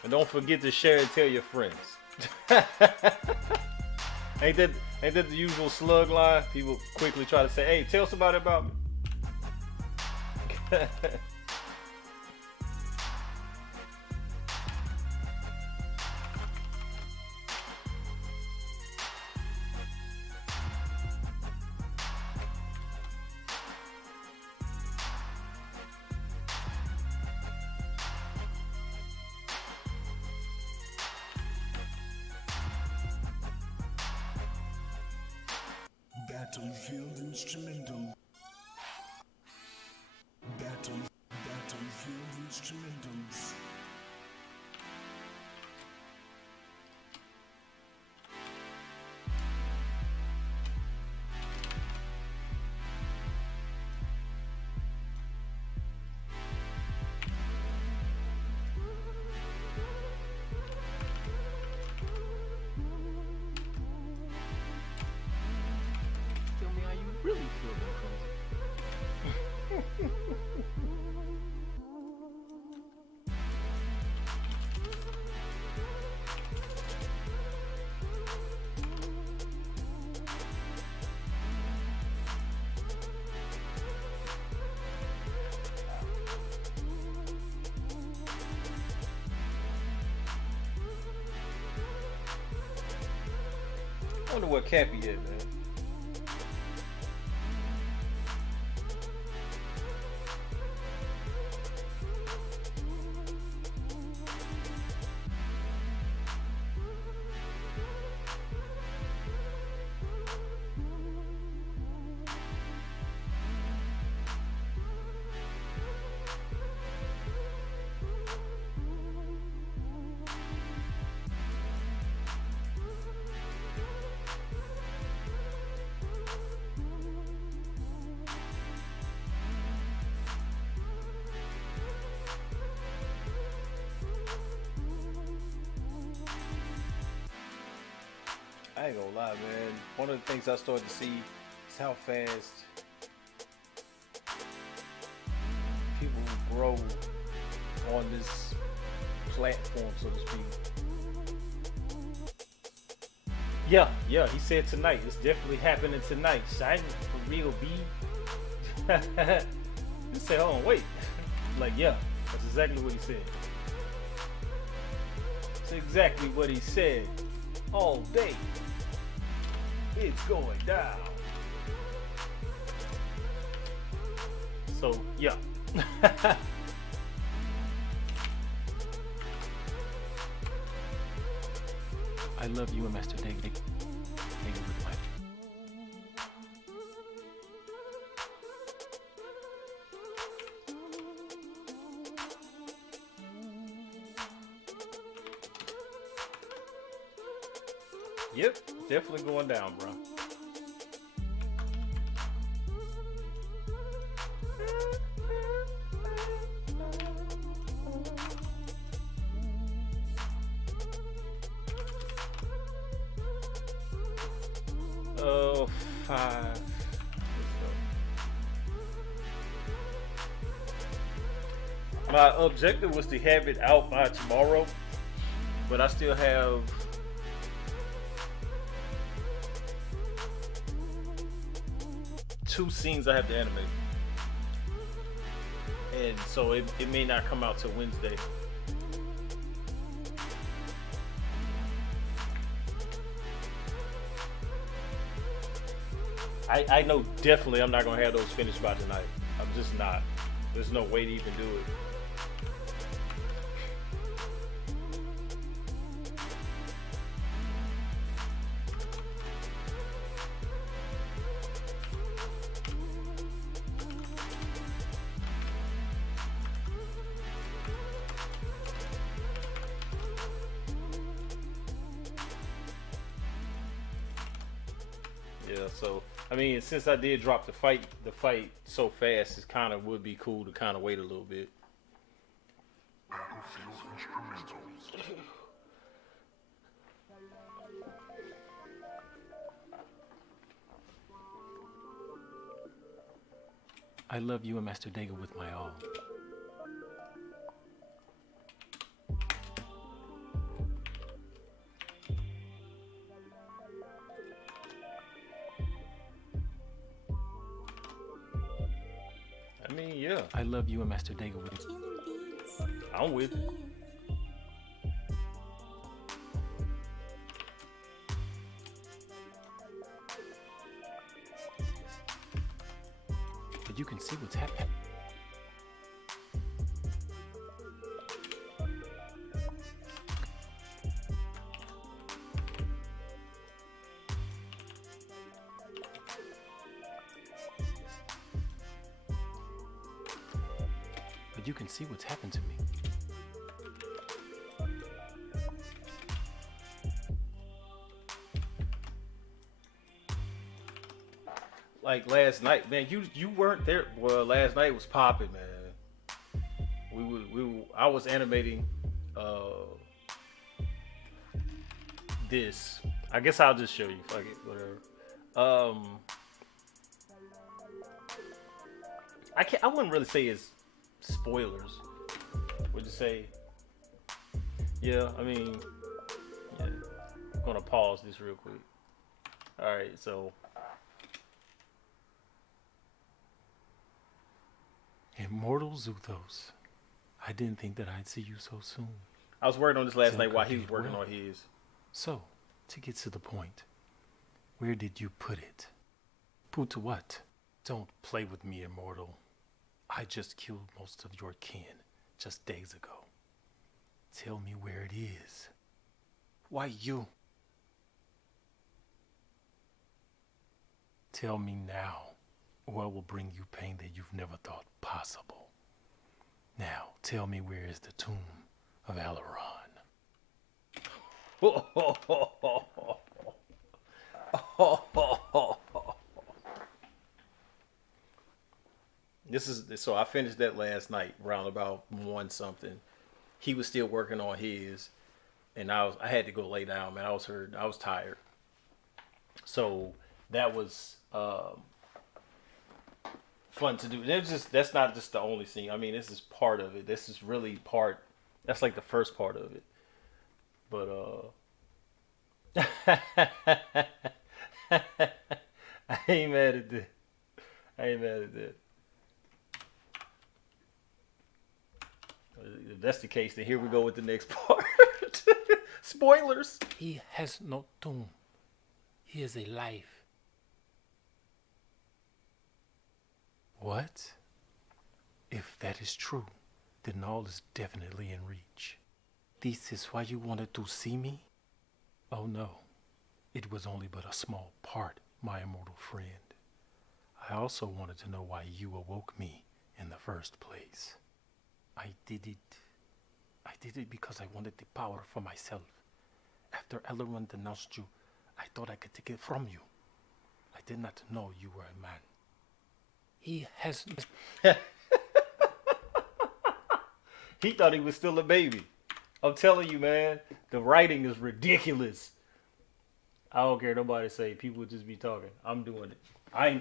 And don't forget to share and tell your friends. ain't that the usual slug line? People quickly try to say, "Hey, tell somebody about me." Battlefield instrumental. Battlefield instrumentals. Tell me how you really feel, Kwasi. I wonder what Cappy is, man. I ain't gonna lie, man. One of the things I started to see is how fast people grow on this platform, so to speak. Yeah, he said tonight. It's definitely happening tonight. Shining for real, B. He said, hold on, wait. Like, yeah, that's exactly what he said. That's exactly what he said. All day. It's going down. So, yeah. I love you and Master David. David with my Yep, definitely going down, bro. Oh, 5. Let's go. My objective was to have it out by tomorrow, but I still have two scenes I have to animate, and so it may not come out till Wednesday. I know definitely I'm not gonna have those finished by tonight. I'm just not. There's no way to even do it. Yeah, so I mean, since I did drop the fight so fast, it kind of would be cool to kind of wait a little bit. I love you and Master Dago with my all. mean, yeah, I love you and Master Dega with Killer beats. I'm with it. but you can see what's happening. But you can see what's happened to me. Like last night, man. You weren't there. Well, last night was popping, man. I was animating this. I guess I'll just show you. Fuck it, whatever. I wouldn't really say it's spoilers. Would you say? Yeah, I mean, yeah. I'm gonna pause this real quick. All right, so Immortal Zuthos. I didn't think that I'd see you so soon. I was working on this last Silk night while he was did working well. on his. So, to get to the point, where did you put it? Put to what? Don't play with me, Immortal. I just killed most of your kin just days ago. Tell me where it is. Why you? Tell me now, or I will bring you pain that you've never thought possible. Now, tell me where is the tomb of Alaron? This is so I finished that last night, round about one something. He was still working on his, and I had to go lay down, man. I was hurt. I was tired. So that was fun to do. And it was just that's not just the only scene. I mean, this is part of it. This is really part. That's like the first part of it. But I ain't mad at that. I ain't mad at that. If that's the case, then here we go with the next part. Spoilers. He has no tomb. He is alive. What? If that is true, then all is definitely in reach. This is why you wanted to see me? Oh no, it was only but a small part, my immortal friend. I also wanted to know why you awoke me in the first place. I did it because I wanted the power for myself. After Elrond denounced you, I thought I could take it from you. I did not know you were a man. He has... He thought he was still a baby. I'm telling you, man, the writing is ridiculous. I don't care nobody say. People just be talking. I'm doing it.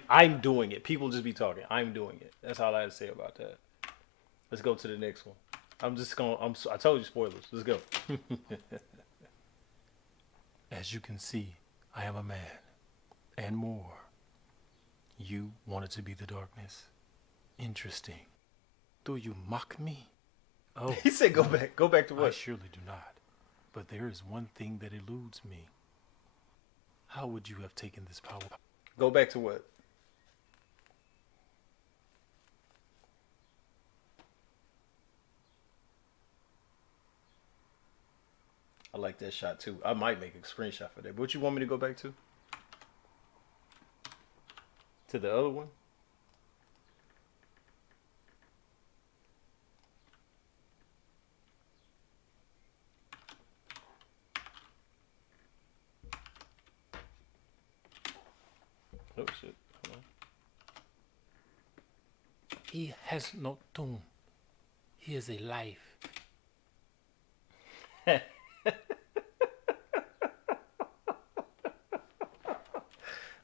I'm doing it. People just be talking. I'm doing it. That's all I had to say about that. Let's go to the next one. I told you spoilers. Let's go. As you can see, I am a man. And more. You wanted to be the darkness. Interesting. Do you mock me? Oh, He said go back. Go back to I what? surely do not. But there is one thing that eludes me. How would you have taken this power? Go back to what? I like that shot too. I might make a screenshot for that. But what you want me to go back to? To the other one? Oh shit. Hold He has no tomb. He is alive. on.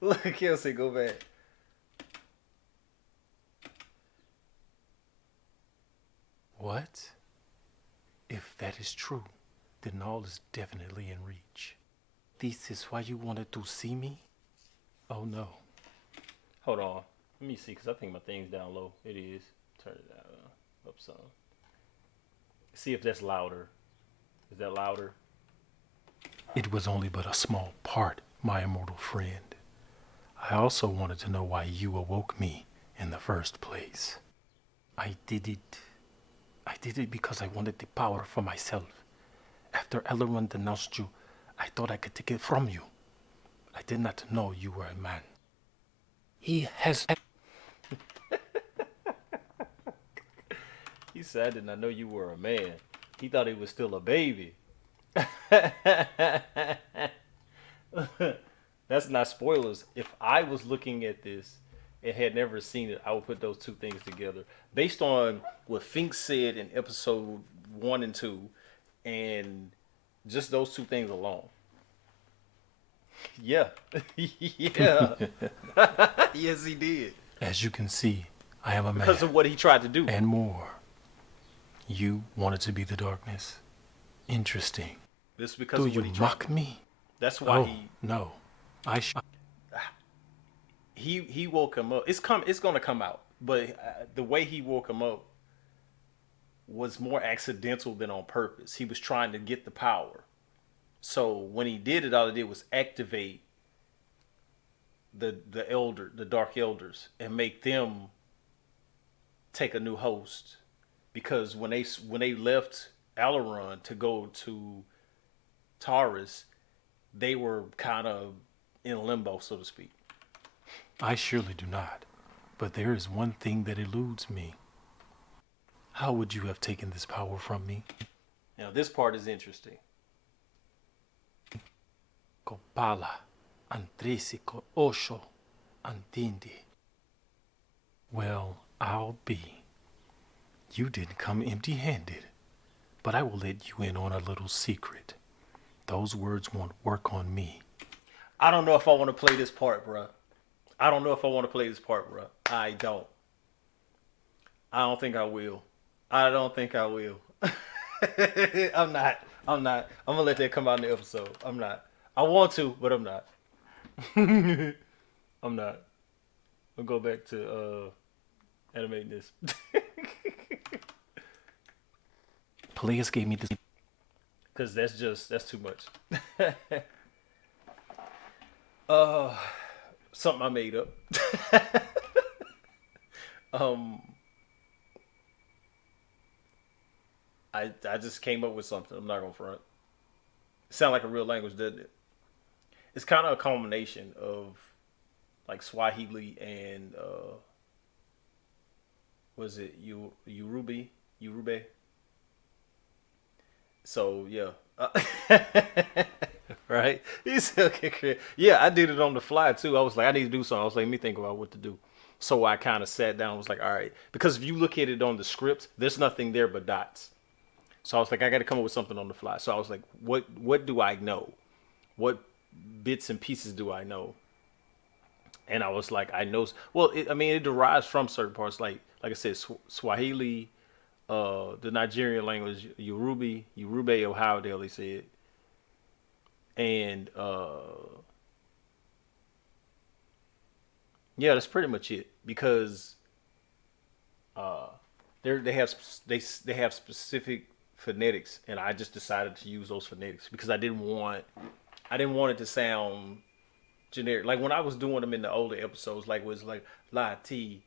Look, he'll say go back. What? If that is true, then all is definitely in reach. This is why you wanted to see me? Oh no. Hold on. Let me see, because I think my thing's down low. It is. Turn it down, up some. See if that's louder. Is that louder? It was only but a small part, my immortal friend. I also wanted to know why you awoke me in the first place. I did it. I did it because I wanted the power for myself. After Elrond denounced you, I thought I could take it from you. I did not know you were a man. He has. He said, I did not know you were a man. He thought he was still a baby. That's not spoilers. If I was looking at this and had never seen it, I would put those two things together. Based on what Fink said in episode 1 and 2, and just those two things alone. Yeah. Yeah. Yes, he did. As you can see, I am a man. Because of what he tried to do. And more. You wanted to be the darkness. Interesting. This is because Do of you what he tried mock to do. me? That's why Oh, no. he woke him up. It's gonna come out, but the way he woke him up was more accidental than on purpose. He was trying to get the power. So when he did it, all it did was activate the dark elders, and make them take a new host. Because when they left Alaron to go to Taurus, they were kind of in limbo, so to speak. I surely do not. But there is one thing that eludes me. How would you have taken this power from me? Now this part is interesting. Kopala, Andresico, Osho, Andindi. Well, I'll be. You didn't come empty-handed, but I will let you in on a little secret. Those words won't work on me. I don't know if I want to play this part, bruh. I don't don't think I will. I don't think I will. I'm not. I'm gonna let that come out in the episode. I'm not. I want to, but I'm not. I'm not. I'll go back to animating this. Peleus gave me this. Cause that's too much. Something I made up. I just came up with something. I'm not gonna front. It sound like a real language, doesn't it? It's kind of a combination of like Swahili and was it Yoruba? So yeah, right. He's okay. Yeah, I did it on the fly too. I was like, I need to do something. I was like, let me think about what to do. So I kind of sat down. I was like, all right, because if you look at it on the script, there's nothing there but dots. So I was like, I got to come up with something on the fly. So I was like, what do I know? What bits and pieces do I know? And I was like, I know. Well, it derives from certain parts, like I said, Swahili, the Nigerian language, Yoruba, or how the hell they say it, and yeah, that's pretty much it. Because they have specific phonetics, and I just decided to use those phonetics because I didn't want it to sound generic. Like when I was doing them in the older episodes, like was like la ti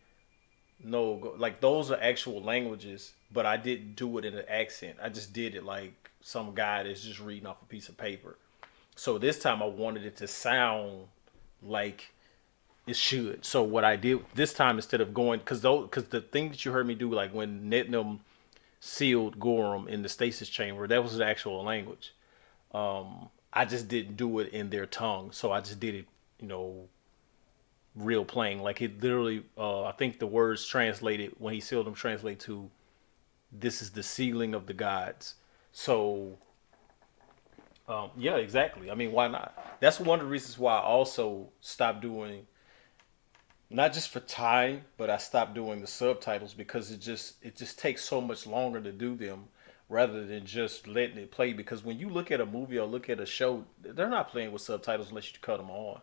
no go, like those are actual languages, but I didn't do it in an accent. I just did it like some guy that's just reading off a piece of paper. So this time I wanted it to sound like it should. So what I did this time, instead of going, because the thing that you heard me do, like when Netnum sealed Gorham in the stasis chamber, that was an actual language. I just didn't do it in their tongue, so I just did it, real plain. Like it literally, I think the words translated when he sealed them translate to, "This is the sealing of the gods." So, yeah, exactly. I mean, why not? That's one of the reasons why I also stopped doing, not just for time, but I stopped doing the subtitles because it just takes so much longer to do them rather than just letting it play. Because when you look at a movie or look at a show, they're not playing with subtitles unless you cut them on.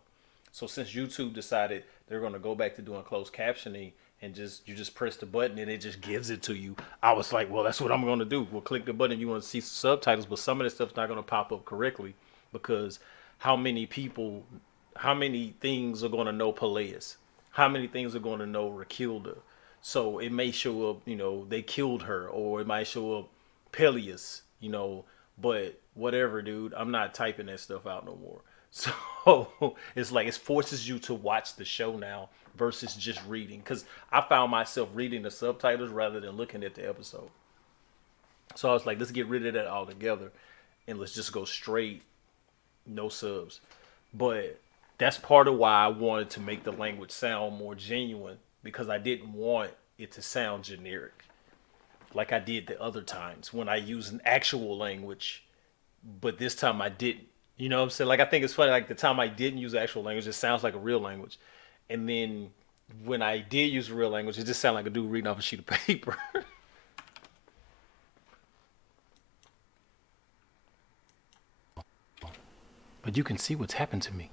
So since YouTube decided they're going to go back to doing closed captioning and just you just press the button and it just gives it to you. I was like, well, that's what I'm gonna do. We'll click the button if you want to see subtitles, but some of this stuff's not gonna pop up correctly because how many people, how many things are gonna know Peleus? How many things are gonna know Rakilda? So it may show up, they killed her, or it might show up Peleus, but whatever, dude. I'm not typing that stuff out no more. So it's like it forces you to watch the show now versus just reading. Because I found myself reading the subtitles rather than looking at the episode. So I was like, let's get rid of that altogether and let's just go straight, no subs. But that's part of why I wanted to make the language sound more genuine because I didn't want it to sound generic like I did the other times when I used an actual language, but this time I didn't. You know what I'm saying? Like I think it's funny, like the time I didn't use actual language, it sounds like a real language. And then when I did use a real language, it just sounded like a dude reading off a sheet of paper. But you can see what's happened to me.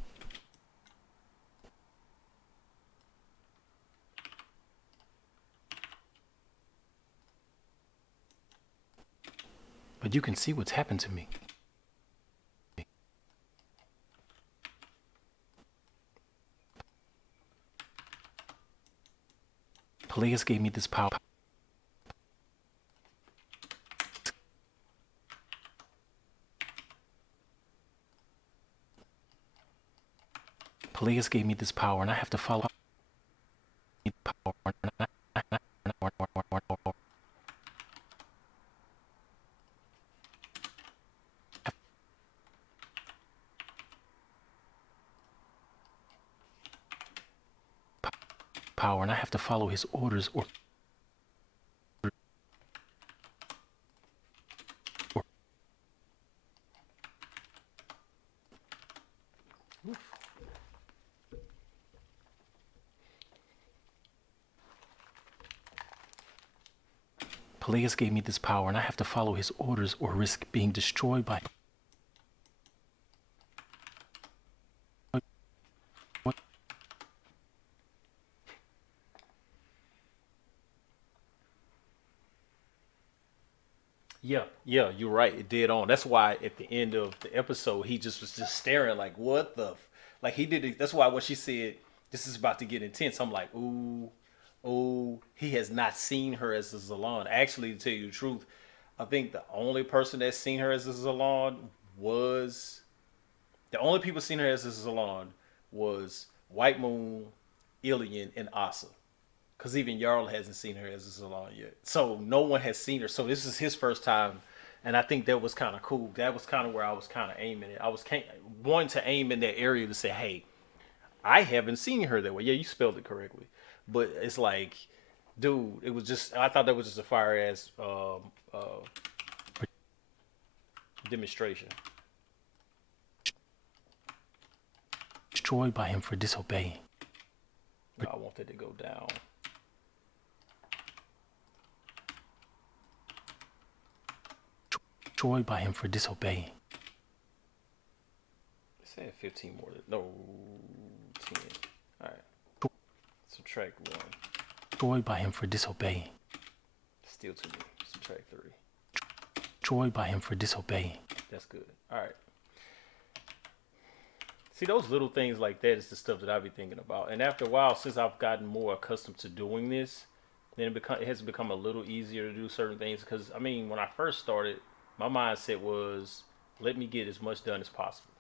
But you can see what's happened to me. Peleus gave me this power. Peleus gave me this power, and I have to follow. Power, and I have to follow his orders, or Peleus gave me this power, and I have to follow his orders or risk being destroyed by. Yeah, you're right. It did on. That's why at the end of the episode, he just was just staring like, what the, like he did it. That's why when she said this is about to get intense, I'm like, ooh, oh, he has not seen her as a Zalon. Actually, to tell you the truth, I think the only person that's seen her as a Zalon was the only people seen her as a Zalon was White Moon, Ilian, and Asa. Because even Jarl hasn't seen her as a Salon yet. So no one has seen her. So this is his first time. And I think that was kind of cool. That was kind of where I was kind of aiming it. I was wanting to aim in that area to say, hey, I haven't seen her that way. Yeah, you spelled it correctly. But it's like, dude, it was just, I thought that was just a fire ass demonstration. Destroyed by him for disobeying. No, I want that to go down. Destroyed by him for disobeying. Say 15 more. No, 10. All right. Subtract 1. Destroyed by him for disobeying. Still too many. Subtract 3. Destroyed by him for disobeying. That's good. All right. See, those little things like that is the stuff that I be thinking about. And after a while, since I've gotten more accustomed to doing this, then it has become a little easier to do certain things. Because, I mean, when I first started, my mindset was, let me get as much done as possible.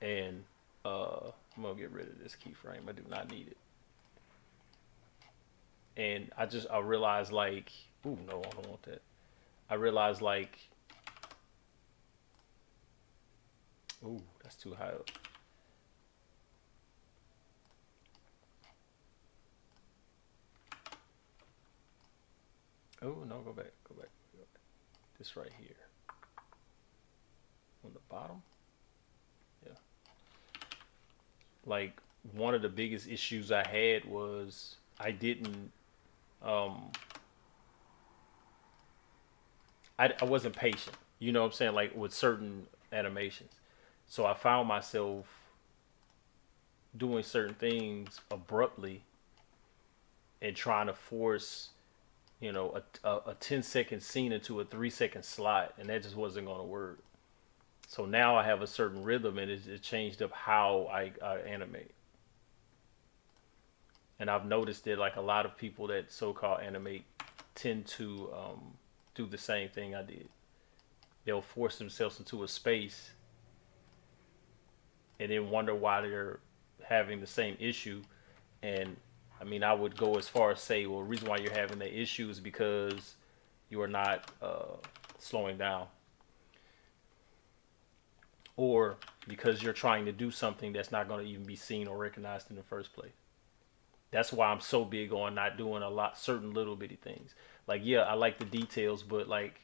And I'm going to get rid of this keyframe. I do not need it. And I realized like, ooh, no, I don't want that. I realized like, ooh, that's too high up. Oh, no, go back. This right here. On the bottom? Yeah. Like, one of the biggest issues I had was I didn't, I wasn't patient. You know what I'm saying? Like, with certain animations. So I found myself doing certain things abruptly and trying to force, a 10-second scene into a 3-second slot, and that just wasn't going to work. So now I have a certain rhythm, and it changed up how I animate. And I've noticed that like a lot of people that so-called animate tend to do the same thing I did. They'll force themselves into a space and then wonder why they're having the same issue. And I mean, I would go as far as say, well, the reason why you're having that issue is because you are not slowing down, or because you're trying to do something that's not going to even be seen or recognized in the first place. That's why I'm so big on not doing a lot certain little bitty things. Like, yeah, I like the details, but like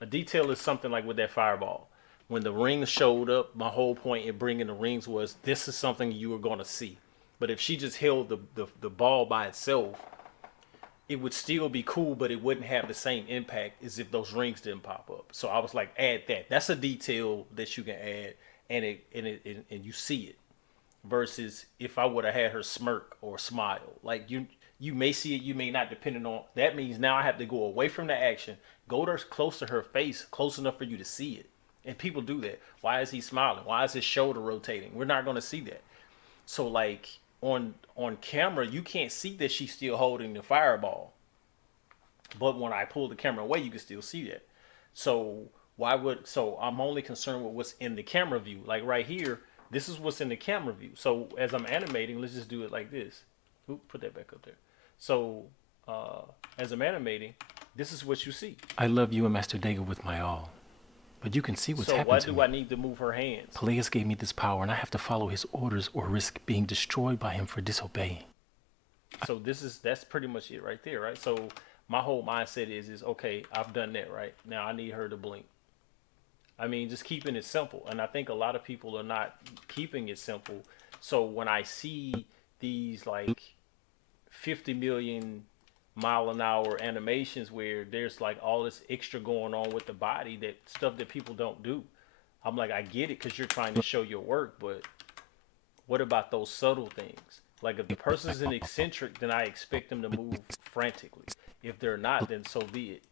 a detail is something like with that fireball. When the rings showed up, my whole point in bringing the rings was this is something you were going to see. But if she just held the ball by itself, it would still be cool, but it wouldn't have the same impact as if those rings didn't pop up. So I was like, add that. That's a detail that you can add, and you see it. Versus if I would have had her smirk or smile, like you may see it, you may not, depending on that. Means now I have to go away from the action, go to close to her face, close enough for you to see it. And people do that. Why is he smiling? Why is his shoulder rotating? We're not going to see that. So like on camera, you can't see that she's still holding the fireball. But when I pull the camera away, you can still see that. So so I'm only concerned with what's in the camera view. Like right here, this is what's in the camera view. So as I'm animating, let's just do it like this. Oop, put that back up there. So as I'm animating, this is what you see. I love you and Master Dega with my all. But you can see what's happened to me. So why do I need to move her hands? Peleus gave me this power, and I have to follow his orders or risk being destroyed by him for disobeying. So that's pretty much it right there, right? So my whole mindset is okay, I've done that, right? Now I need her to blink. I mean, just keeping it simple. And I think a lot of people are not keeping it simple. So when I see these like 50 million mile an hour animations where there's like all this extra going on with the body, that stuff that people don't do, I'm like, I get it because you're trying to show your work, but what about those subtle things? Like if the person's an eccentric, then I expect them to move frantically. If they're not, then so be it.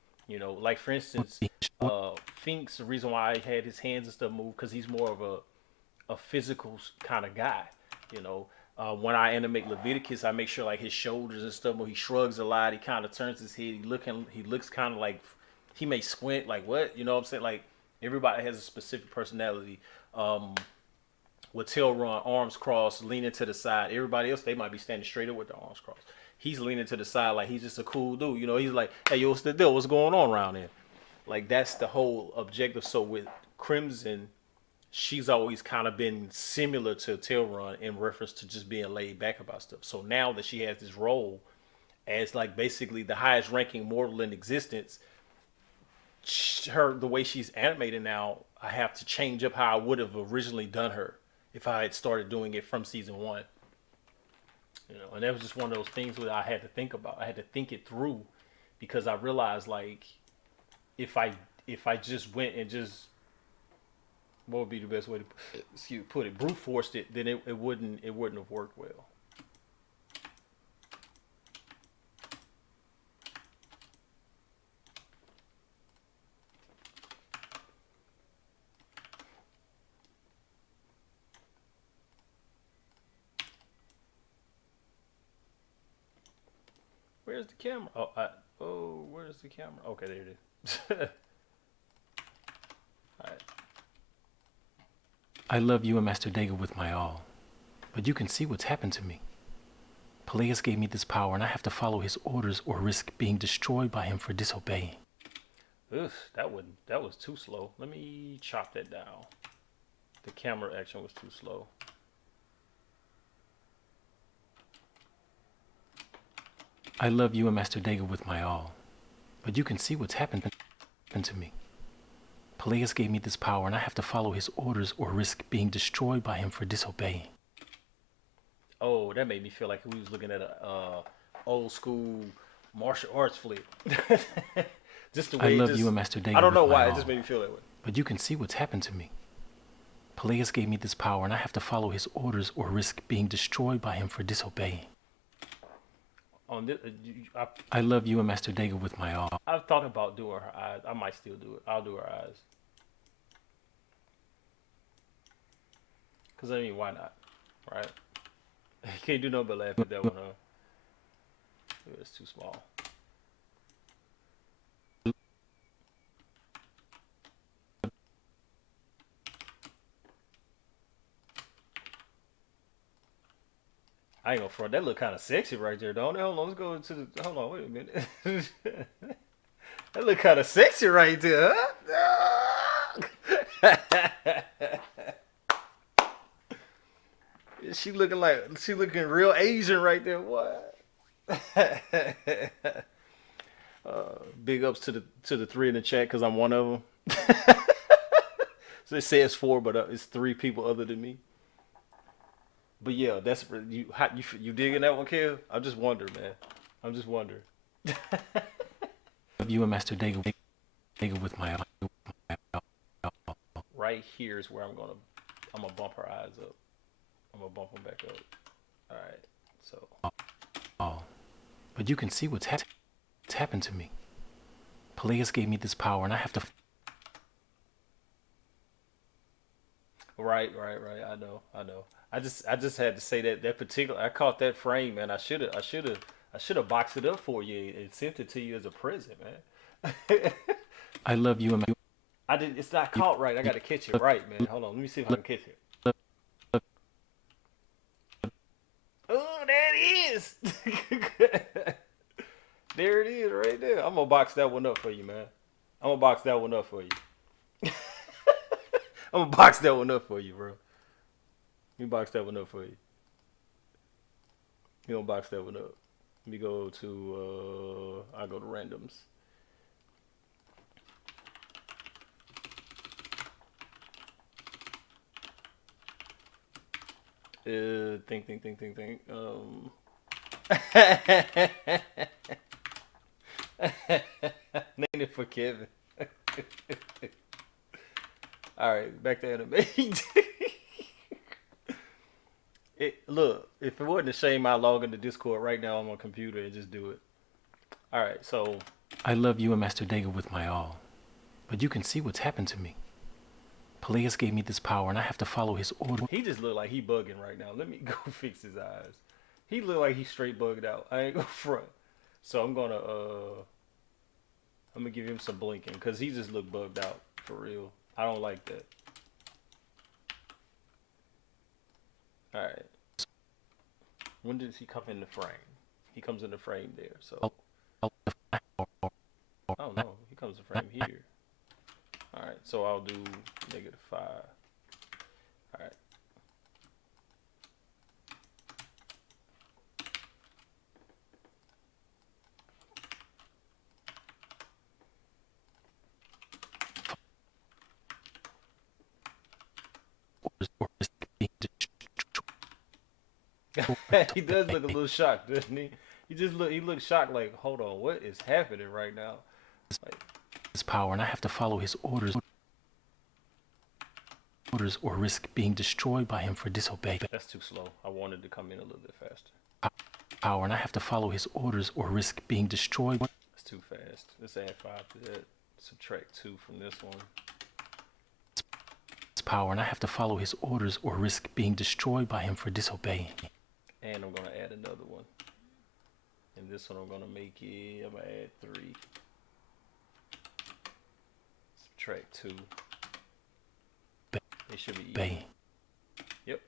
Like for instance, Finks, the reason why I had his hands and stuff move, because he's more of a physical kind of guy. When I animate Leviticus, I make sure like his shoulders and stuff, when he shrugs a lot, he kind of turns his head. He looks kind of like he may squint, like what? You know what I'm saying? Like everybody has a specific personality. With tail run, arms crossed, leaning to the side. Everybody else, they might be standing straight up with their arms crossed. He's leaning to the side like he's just a cool dude. He's like, hey, yo, what's the deal? What's going on around here? Like that's the whole objective. So with Crimson, she's always kind of been similar to Tail Run in reference to just being laid back about stuff. So now that she has this role as like basically the highest ranking mortal in existence, the way she's animated now, I have to change up how I would have originally done her if I had started doing it from season 1. And that was just one of those things that I had to think about. I had to think it through, because I realized like if I just went and just, what would be the best way to put it, brute forced it, then it wouldn't have worked well. Where's the camera? Where's the camera? Okay, there it is. All right. I love you and Master Dega with my all. But you can see what's happened to me. Peleus gave me this power, and I have to follow his orders or risk being destroyed by him for disobeying. Ugh, that was too slow. Let me chop that down. The camera action was too slow. I love you and Master Dega with my all. But you can see what's happened to me. Peleus gave me this power, and I have to follow his orders or risk being destroyed by him for disobeying. Oh, that made me feel like we was looking at a old school martial arts flick. Just the way I love you and Master Dega. I don't know with why, my it just all. made me feel that way. But you can see what's happened to me. Peleus gave me this power, and I have to follow his orders or risk being destroyed by him for disobeying. On this, I love you and Master Dega with my all. I've thought about doing her eyes. I might still do it. I'll do her eyes. Cause I mean, why not, right? You can't do nothing but laugh at that one, huh? It's too small. I ain't gonna front. That look kind of sexy right there, don't it? Hold on, let's go to the. Hold on, wait a minute. That look kind of sexy right there, huh? She looking real Asian right there. What? Big ups to the three in the chat because I'm one of them. So it says four, but it's three people other than me. But yeah, that's you. You digging that one, Kev? I'm just wondering, man. I'm just wondering. Love you and Master Dega with my all. Right here is where I'm gonna bump her eyes up. I'm gonna bump them back up. All right, so. Oh, but you can see what's happened to me. Peleus gave me this power, and I have to. Right. I know. I just had to say that particular. I caught that frame, man. I should have boxed it up for you and sent it to you as a present, man. I love you and my. I did. It's not caught right. I got to catch it right, man. Hold on. Let me see if I can catch it. Oh, there it is. There it is, right there. I'm gonna box that one up for you, man. I'm gonna box that one up for you. I'm gonna box that one up for you, bro. Let me box that one up for you. You gonna box that one up. Let me go to I'll go to randoms. Think. Name it for Kevin. All right, back to animating. Look, if it wasn't a shame, I log into Discord right now on my computer and just do it. All right, so. I love you and Master Dega with my all, but you can see what's happened to me. Peleus gave me this power, and I have to follow his order. He just look like he bugging right now. Let me go fix his eyes. He look like he's straight bugged out. I ain't gonna front. So I'm gonna give him some blinking because he just look bugged out for real. I don't like that. All right. When does he come in the frame? He comes in the frame there. So. Oh no, he comes in the frame here. All right. So I'll do -5. All right. He does look a little shocked, doesn't he? He looks shocked like, hold on, what is happening right now? Like, his power, and I have to follow his orders or risk being destroyed by him for disobeying. That's too slow. I wanted to come in a little bit faster. Power, and I have to follow his orders or risk being destroyed. That's too fast. Let's add 5 to that. Subtract 2 from this one. His power, and I have to follow his orders or risk being destroyed by him for disobeying. And I'm gonna add another one. And this one I'm gonna add 3. Subtract 2. It should be even. Yep.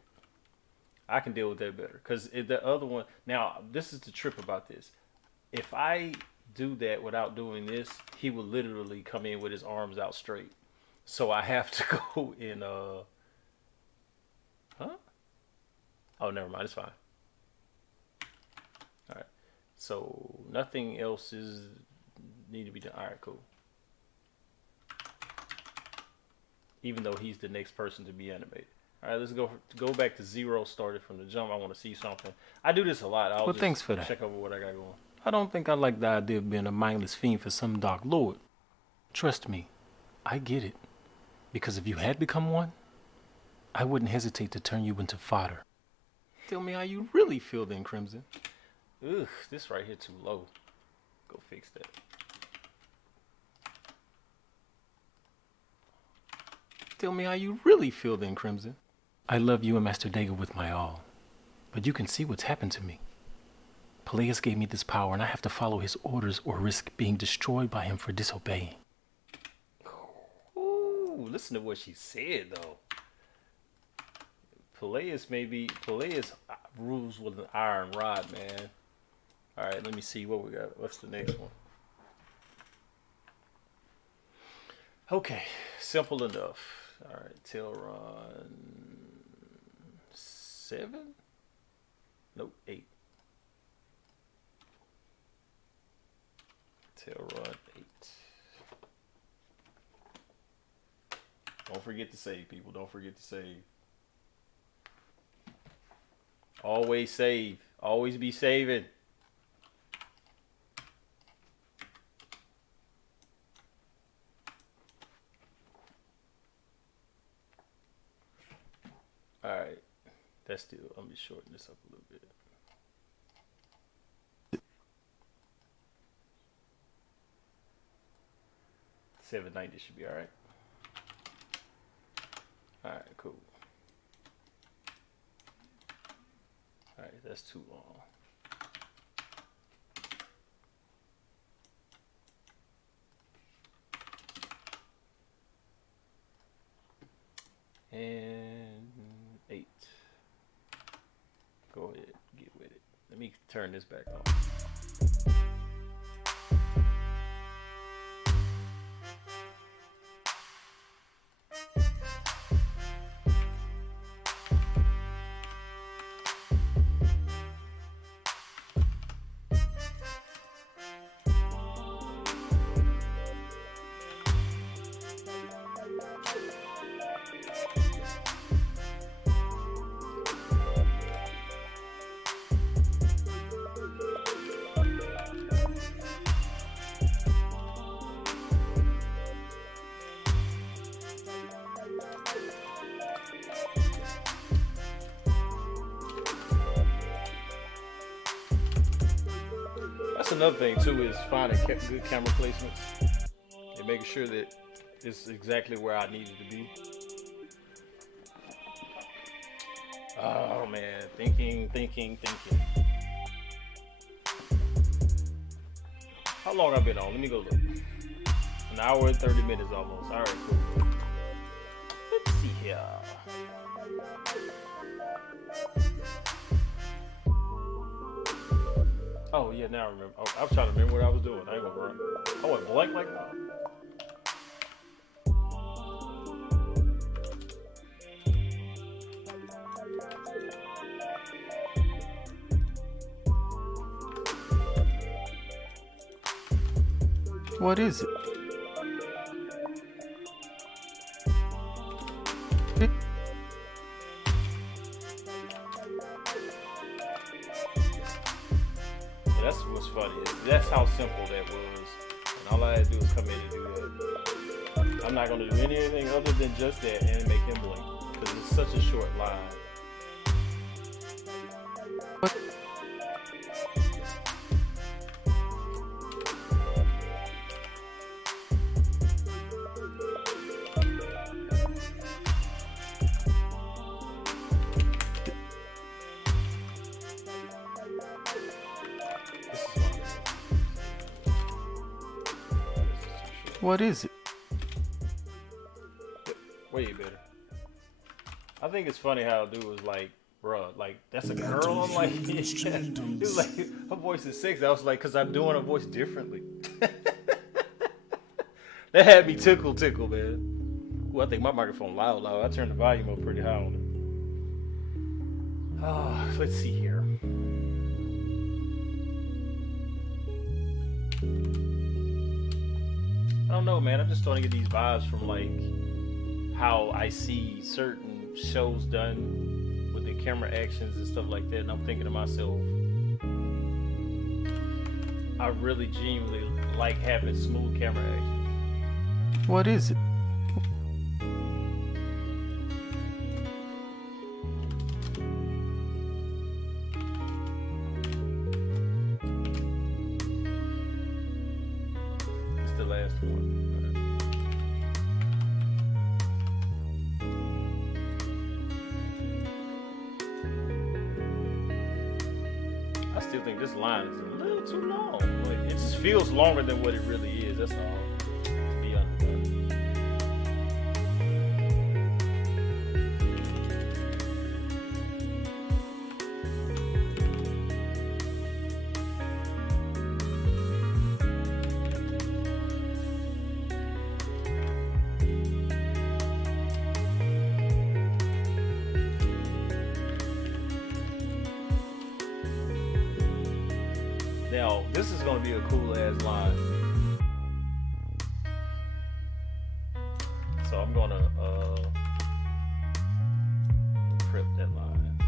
I can deal with that better. Because the other one, now this is the trip about this. If I do that without doing this, he will literally come in with his arms out straight. So I have to go in, huh? Oh, never mind, it's fine. All right, so nothing else is need to be done. All right, cool. Even though he's the next person to be animated. All right, let's go back to 0. Started from the jump. I want to see something. I do this a lot. I'll just thanks for that. check over what I got going. I don't think I like the idea of being a mindless fiend for some dark lord. Trust me, I get it. Because if you had become one, I wouldn't hesitate to turn you into fodder. Tell me how you really feel then, Crimson. Ugh, this right here too low. Go fix that. Tell me how you really feel then, Crimson. I love you and Master Dega with my all. But you can see what's happened to me. Peleus gave me this power and I have to follow his orders or risk being destroyed by him for disobeying. Ooh, listen to what she said though. Peleus rules with an iron rod, man. All right, let me see what we got. What's the next one? Okay, simple enough. All right, tail run 7? Nope, 8. Tail run 8. Don't forget to save, people. Don't forget to save. Always save. Always be saving. All right. That's still, let me shorten this up a little bit. $7.90 should be all right. All right, cool. All right, that's too long. And 8. Go ahead, get with it. Let me turn this back off. That's another thing too, is finding good camera placements and making sure that it's exactly where I need it to be. Oh man, thinking. How long I've been on? Let me go look. An hour and 30 minutes almost. All right, cool. Let's see here. Oh yeah, now I remember. I was trying to remember what I was doing. I ain't gonna run. I went blank like that. What is it? Well, that's what's funny. That's how simple that was. And all I had to do was come in and do that. I'm not gonna do anything other than just that and make him blink because it's such a short line. What is it? Way better. I think it's funny how a dude was like, bruh, like, that's a girl? I'm like, yeah. He was like, her voice is sexy. I was like, because I'm doing her voice differently. That had me tickle, man. Ooh, I think my microphone loud. I turned the volume up pretty high on it. Oh, let's see here. I don't know, man. I'm just starting to get these vibes from like how I see certain shows done with the camera actions and stuff like that, and I'm thinking to myself, I really genuinely like having smooth camera action. What is it? one. I still think this line is a little too long. Like, it just feels longer than what it really is. That's all. To be honest. Now, this is gonna be a cool ass line. So I'm gonna prep that line.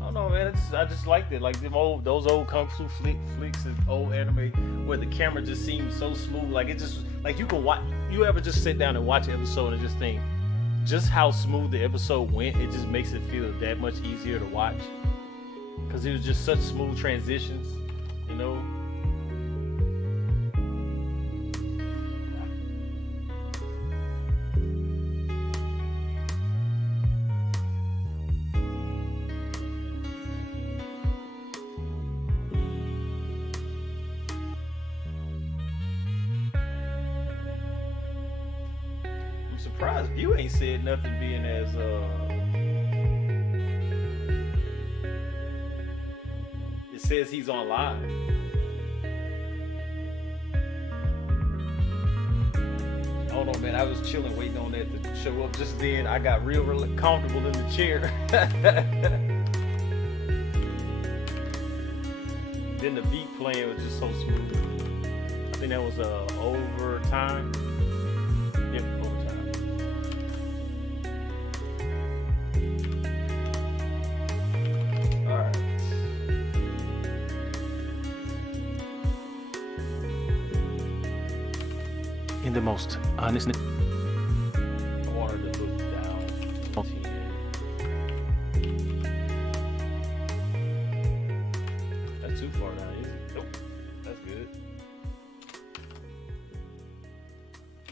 I don't know, man. I just liked it. Like those old kung fu flicks and old anime where the camera just seems so smooth. Like it just like you can watch. You ever just sit down and watch an episode and just think just how smooth the episode went? It just makes it feel that much easier to watch. Because it was just such smooth transitions, you know? I'm surprised View ain't said nothing being as, says he's on live. I don't know, man. I was chilling, waiting on that to show up. Just then, I got real comfortable in the chair. Then the beat playing was just so smooth. I think that was overtime. Yep, overtime. All right. In the most honest. I wanted to look down. Oh. That's too far down, is it? Nope. That's good.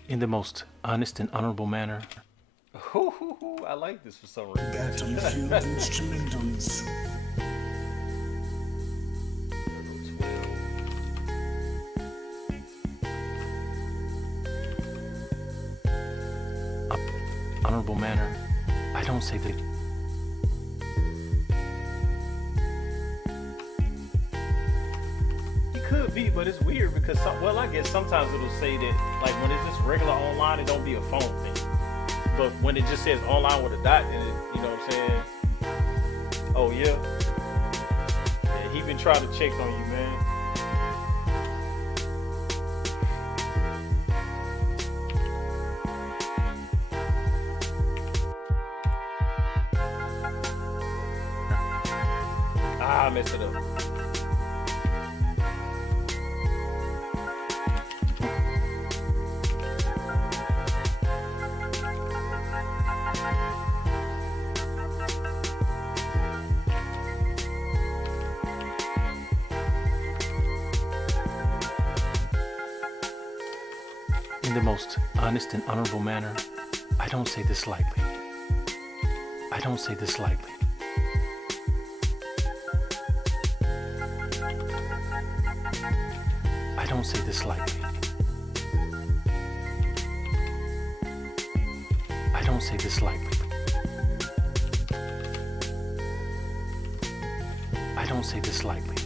In the most honest and honorable manner. I like this for some reason. Battlefield instrumentals. Honorable manner. I don't say that. It could be, but it's weird because I guess sometimes it'll say that like when it's just regular online, it don't be a phone thing. But when it just says online with a dot in it, you know what I'm saying? Oh yeah. Yeah, he been trying to check on you, man. I messed it up. In the most honest and honorable manner. I don't say this lightly. I don't say this lightly. I don't say this lightly. I don't say this lightly. I don't say this lightly.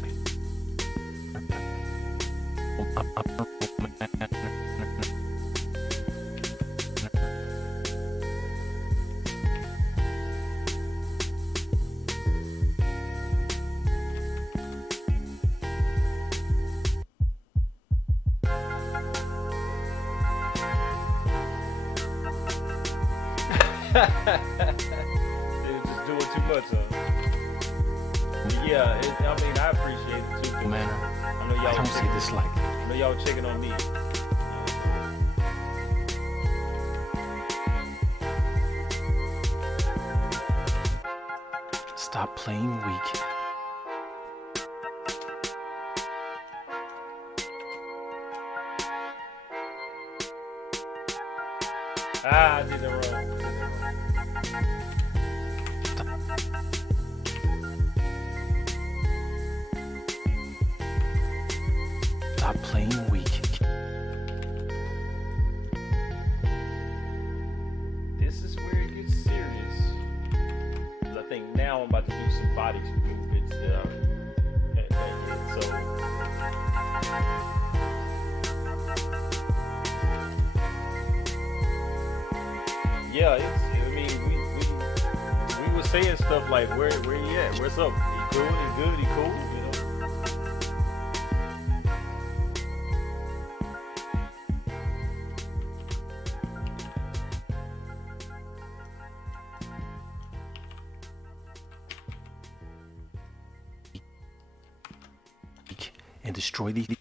They were just doing too much, huh? Yeah, I mean, I appreciate it too. Manner. I know y'all I don't say this lightly. I know y'all checking on me. Stop playing weak. I did that wrong. Stop playing weak. This is where it gets serious. 'Cause I think now I'm about to do some body movements that I so yeah, I mean we were saying stuff like where he at? What's up? He cool, he good, he cool, you know. And destroy these. Ooh,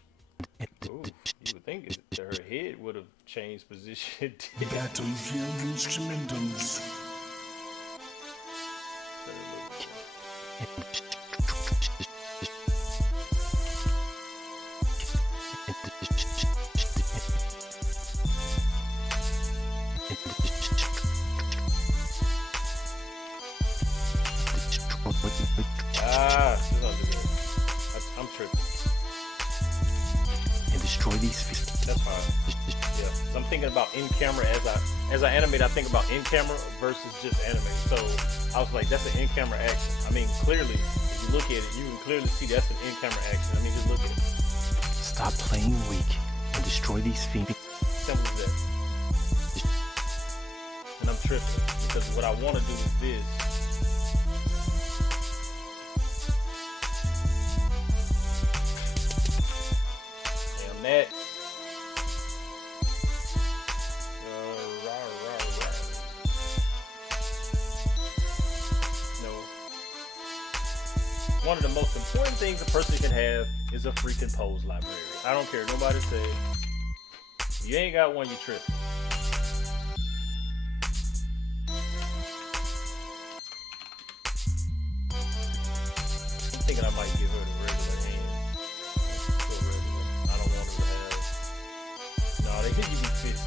you would think that her head would have changed position. Battlefield instrumentals. This is not good. I'm tripping. And destroy these. That's fine. Yeah, so I'm thinking about in camera as I animate. I think about in camera versus just animate. So I was like, that's an in camera action. I mean, clearly, if you look at it, you can clearly see that's an in camera action. I mean, just look at it. Stop playing weak and destroy these fiends. Simple as that. And I'm tripping because what I want to do is this. Damn that. No. One of the most important things a person can have is a freaking pose library. I don't care. Nobody say. If you ain't got one, you tripping. I'm thinking I might give her the regular hand. Still regular. I don't want her to have. No, they think you can fist.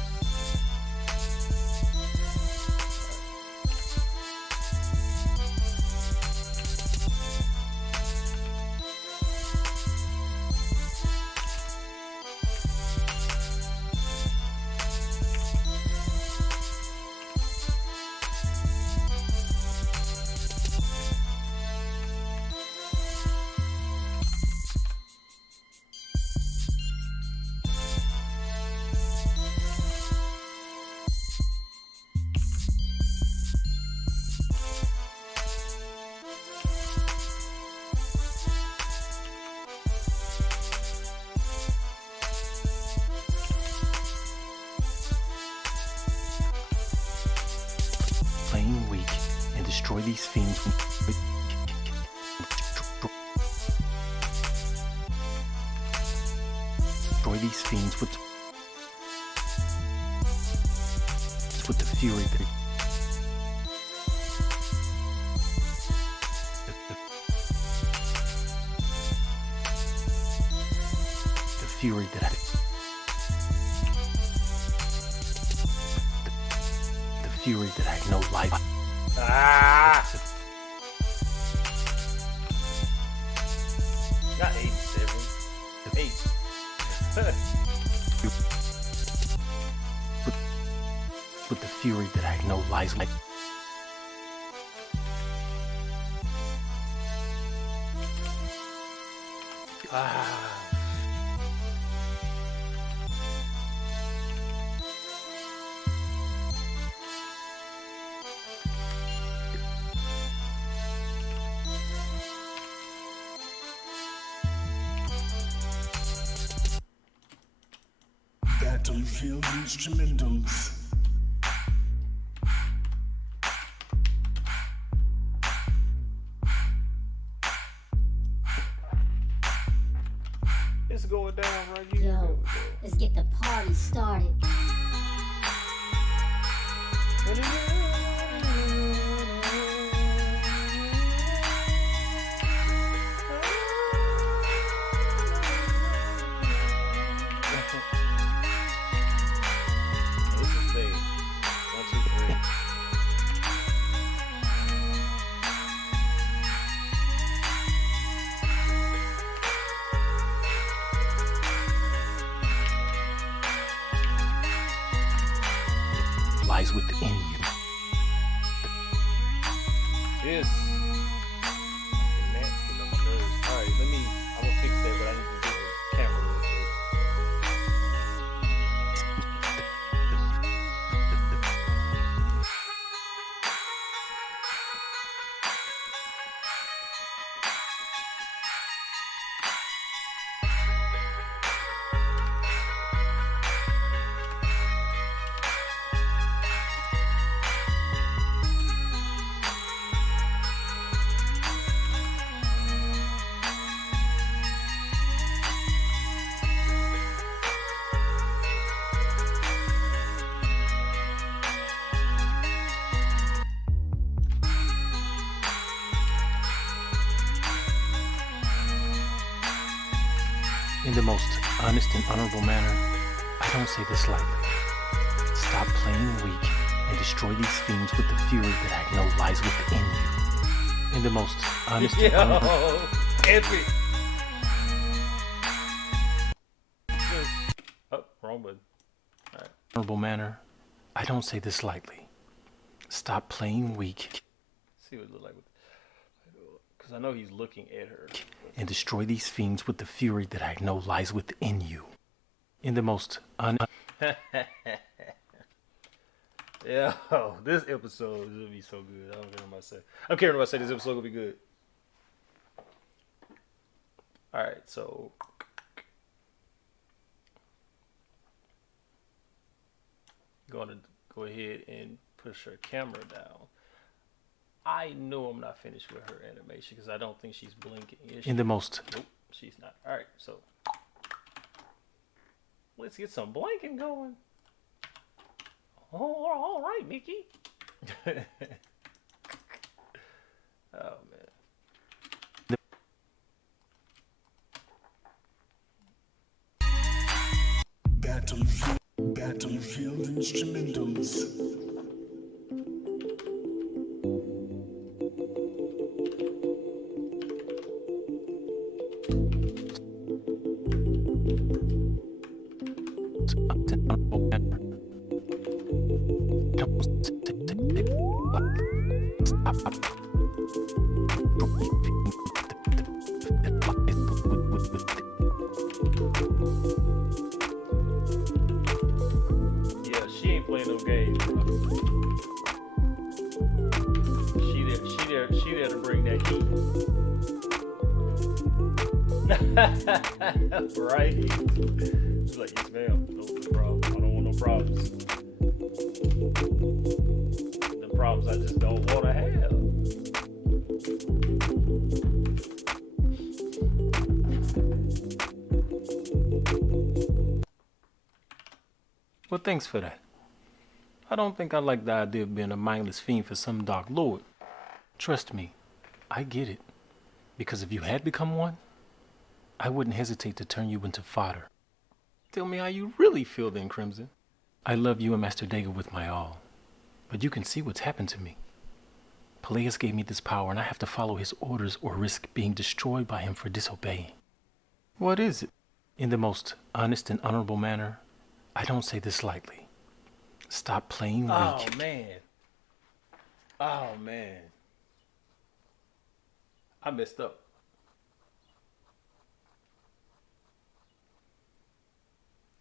Playing weak and destroy these fiends. Destroy these fiends with the fury that the fury that the fury that had no life. Ah! Not 87. 8. With the fury that had no life. Ah. Battlefield instrumentals. It's going down right here. Yo, let's get the party started. This is the thing. Once lies within you. This fucking nasty on my nerves. Alright, I'm gonna fix that, but I need to do the camera real quick. In the most honest and honorable manner, I don't say this lightly. Stop playing weak and destroy these fiends with the fury that I know lies within you. In the most honest and honorable... Yo, epic. Oh, wrong button. Alright. honorable manner, I don't say this lightly. Stop playing weak See what it look like. Because I know he's looking at her. and destroy these fiends with the fury that I know lies within you. In the most Yo, this episode is gonna be so good. I don't care what I say. I don't care what I say. This episode gonna be good. All right, so going to go ahead and push her camera down. I know I'm not finished with her animation because I don't think she's blinking. Is she? in the most Nope, she's not. All right, so let's get some blinking going. Oh, all right, Mickey. Oh man. Battlefield instrumentals. Yeah, she ain't playing no games, bro. She there to bring that heat. Right? She's like, yes, ma'am. No problem. I don't want no problems. The problems I just don't want to have. Well, thanks for that. I don't think I like the idea of being a mindless fiend for some dark lord. Trust me, I get it. Because if you had become one, I wouldn't hesitate to turn you into fodder. Tell me how you really feel then, Crimson. I love you and Master Dagger with my all. But you can see what's happened to me. Peleus gave me this power and I have to follow his orders or risk being destroyed by him for disobeying. What is it? In the most honest and honorable manner, I don't say this lightly. Stop playing weak. Oh, man. Oh, man. I messed up.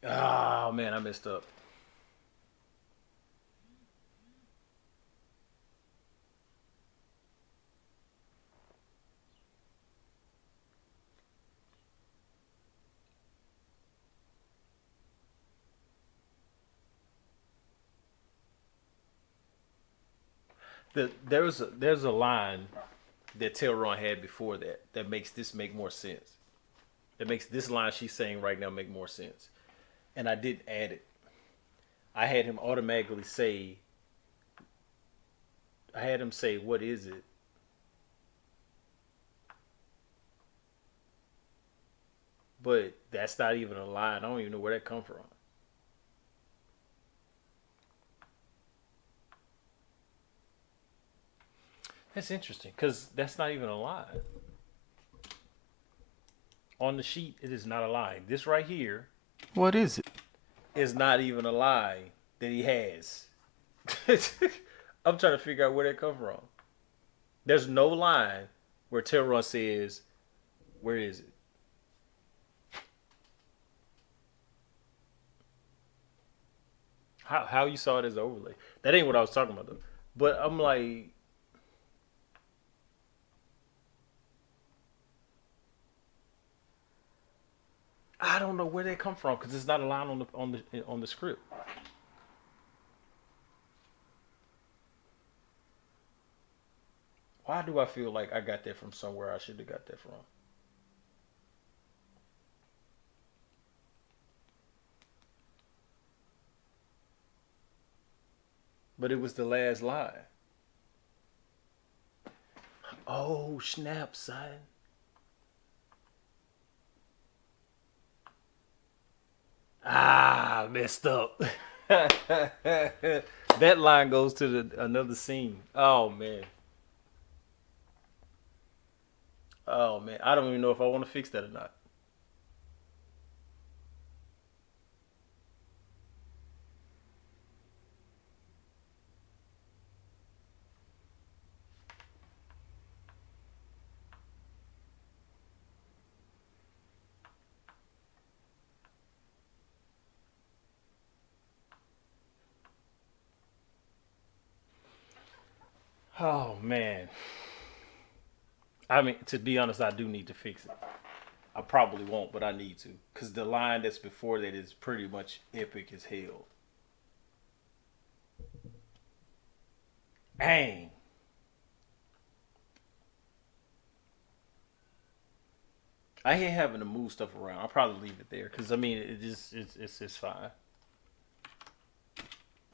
Oh, man, I messed up. There's a line that Telron had before that makes this make more sense. That makes this line she's saying right now make more sense. And I didn't add it. I had him automatically say, what is it? But that's not even a line. I don't even know where that come from. That's interesting, because that's not even a lie. On the sheet, it is not a lie. This right here What is it? is not even a lie that he has. I'm trying to figure out where that come from. There's no line where Terron says, "Where is it?" How you saw it as an overlay? That ain't what I was talking about though. But I'm like, I don't know where they come from because it's not a line on the script. Why do I feel like I got that from somewhere I should have got that from? But it was the last line. Oh snap, son! Ah, messed up. That line goes to another scene. Oh man. Oh man. I don't even know if I want to fix that or not. Oh man. I mean, to be honest, I do need to fix it. I probably won't, but I need to. Because the line that's before that is pretty much epic as hell. Dang. I hate having to move stuff around. I'll probably leave it there. Because, I mean, it's fine.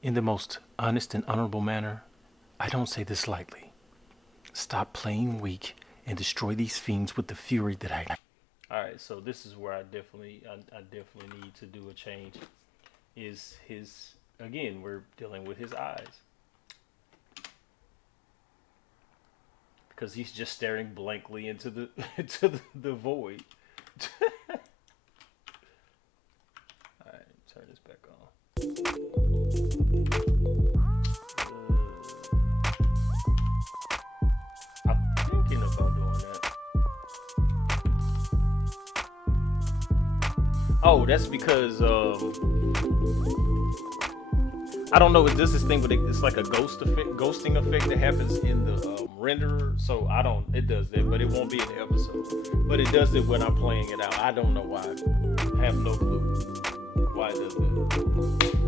In the most honest and honorable manner, I don't say this lightly. Stop playing weak and destroy these fiends with the fury that I. All right, so this is where I definitely need to do a change. Is his again? We're dealing with his eyes because he's just staring blankly into the the void. All right, turn this back on. I'm thinking about doing that. Oh, that's because I don't know. It does this thing, but it's like a ghosting effect that happens in the renderer. So I don't. It does that, but it won't be in the episode. But it does it when I'm playing it out. I don't know why. I have no clue why it does that.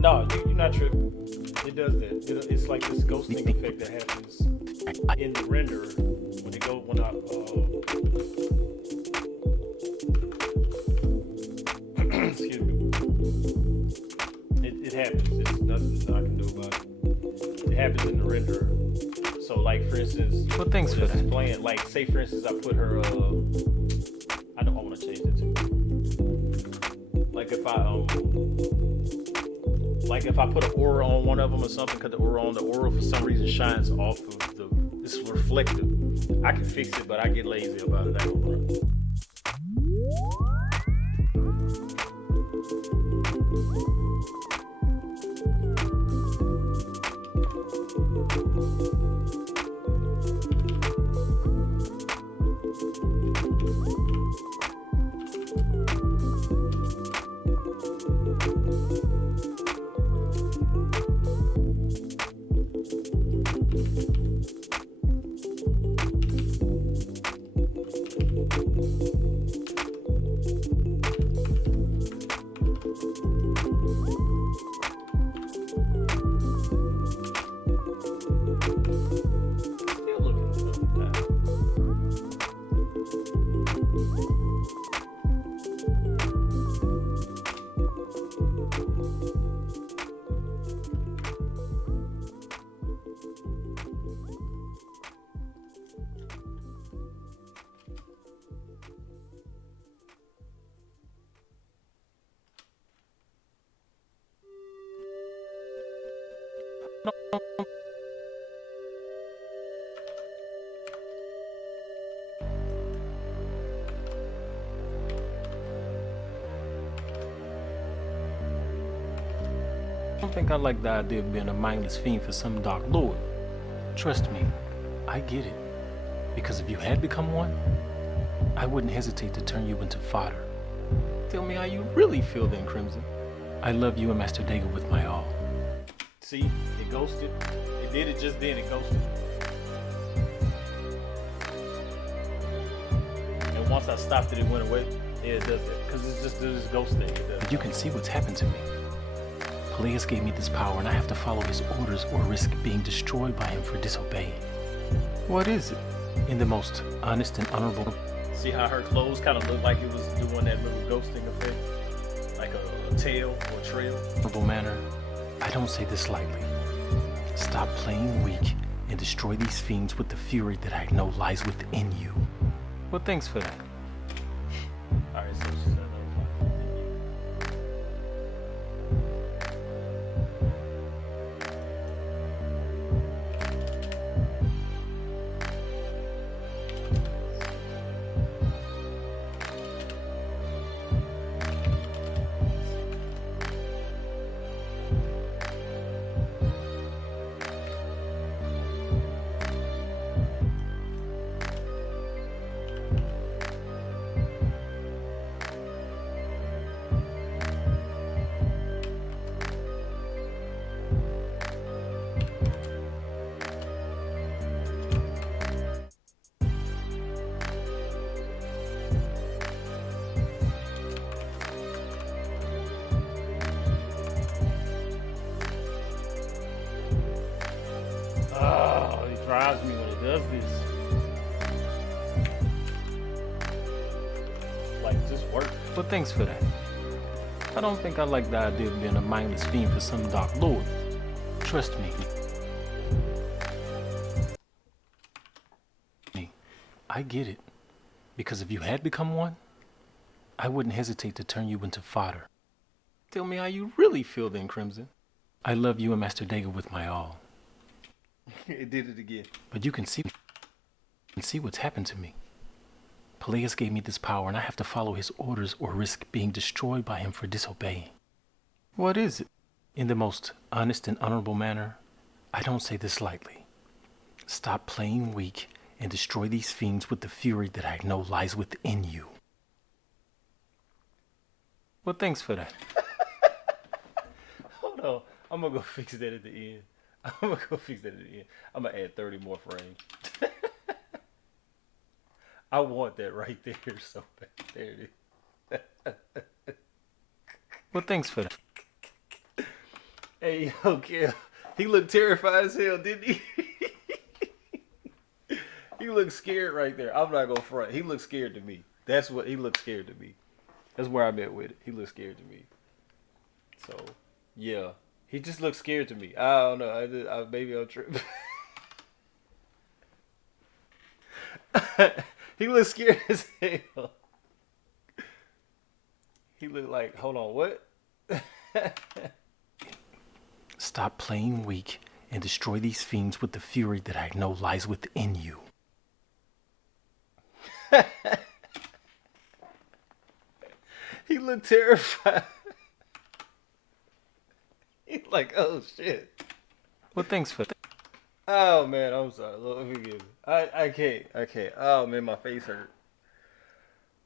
No, you're not tripping. It does that. It's like this ghosting effect that happens in the render when it go when I excuse me. It happens. It's nothing I can do about it. It happens in the renderer. So like for instance, Well, thanks for that. playing like say for instance I put her I know I want to change it too. Like if I put an aura on one of them or something, because the aura for some reason shines off of it's reflective. I can fix it, but I get lazy about it. I don't know. I don't think I like the idea of being a mindless fiend for some dark lord. Trust me, I get it. Because if you had become one, I wouldn't hesitate to turn you into fodder. Tell me how you really feel then, Crimson. I love you and Master Dago with my all. See, it ghosted. It did it just then. It ghosted. And once I stopped it, it went away. Yeah, it does that because it's just this ghost thing. It does. But you can see what's happened to me. Peleus gave me this power and I have to follow his orders or risk being destroyed by him for disobeying. What is it? In the most honest and honorable... See how her clothes kind of looked like it was doing that little ghosting effect? Like a tail or a trail? honorable manner, I don't say this lightly. Stop playing weak and destroy these fiends with the fury that I know lies within you. Well, thanks for that. Alright, so she said that. Oh, it drives me when it does this. Like, just work. But thanks for that. I don't think I like the idea of being a mindless fiend for some dark lord. Trust me. I get it. Because if you had become one, I wouldn't hesitate to turn you into fodder. Tell me how you really feel then, Crimson. I love you and Master Dago with my all. It did it again. But you can see what's happened to me. Peleus gave me this power and I have to follow his orders or risk being destroyed by him for disobeying. What is it? In the most honest and honorable manner, I don't say this lightly. Stop playing weak and destroy these fiends with the fury that I know lies within you. Well, thanks for that. Hold on. I'm gonna go fix that at the end. I'm gonna go fix that at the end. I'm gonna add 30 more frames. I want that right there so bad. There it is. Well, thanks for that. Hey, okay. He looked terrified as hell, didn't he? He looked scared right there. I'm not gonna front. He looked scared to me. That's what he looked scared to me. That's where I'm at with it. He looked scared to me. So, yeah. He just looked scared to me. I don't know. Maybe I'm tripping. He looked scared as hell. He looked like, hold on, what? Stop playing weak and destroy these fiends with the fury that I know lies within you. He looked terrified. He's like, oh shit. Well, thanks for that. Oh man, I'm sorry. Lord, forgive me. I can't. Oh man, my face hurt.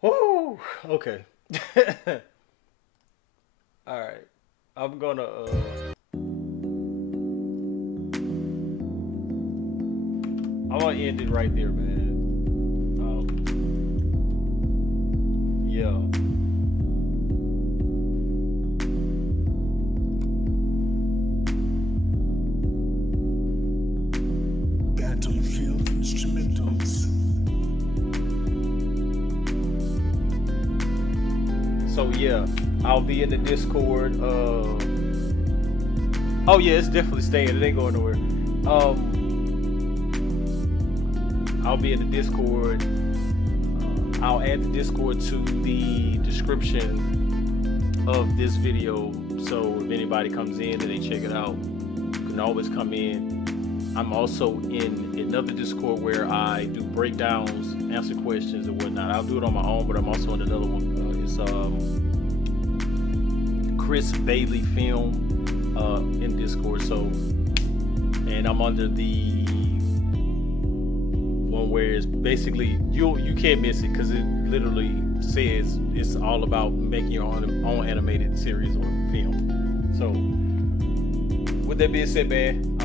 Woo. Okay. All right. I'm gonna. I'm gonna end it right there, man. Yeah. Battlefield instrumentals. So yeah, I'll be in the Discord. Oh yeah, it's definitely staying. It ain't going nowhere. I'll be in the Discord. I'll add the Discord to the description of this video, so if anybody comes in and they check it out, because can always come in. I'm also in another Discord where I do breakdowns, answer questions, and whatnot. I'll do it on my own, but I'm also in another one. It's Chris Bailey Film in Discord. So, and I'm under the one where it's basically you can't miss it because it literally says it's all about making your own animated series or film. So, with that being said, man, I'm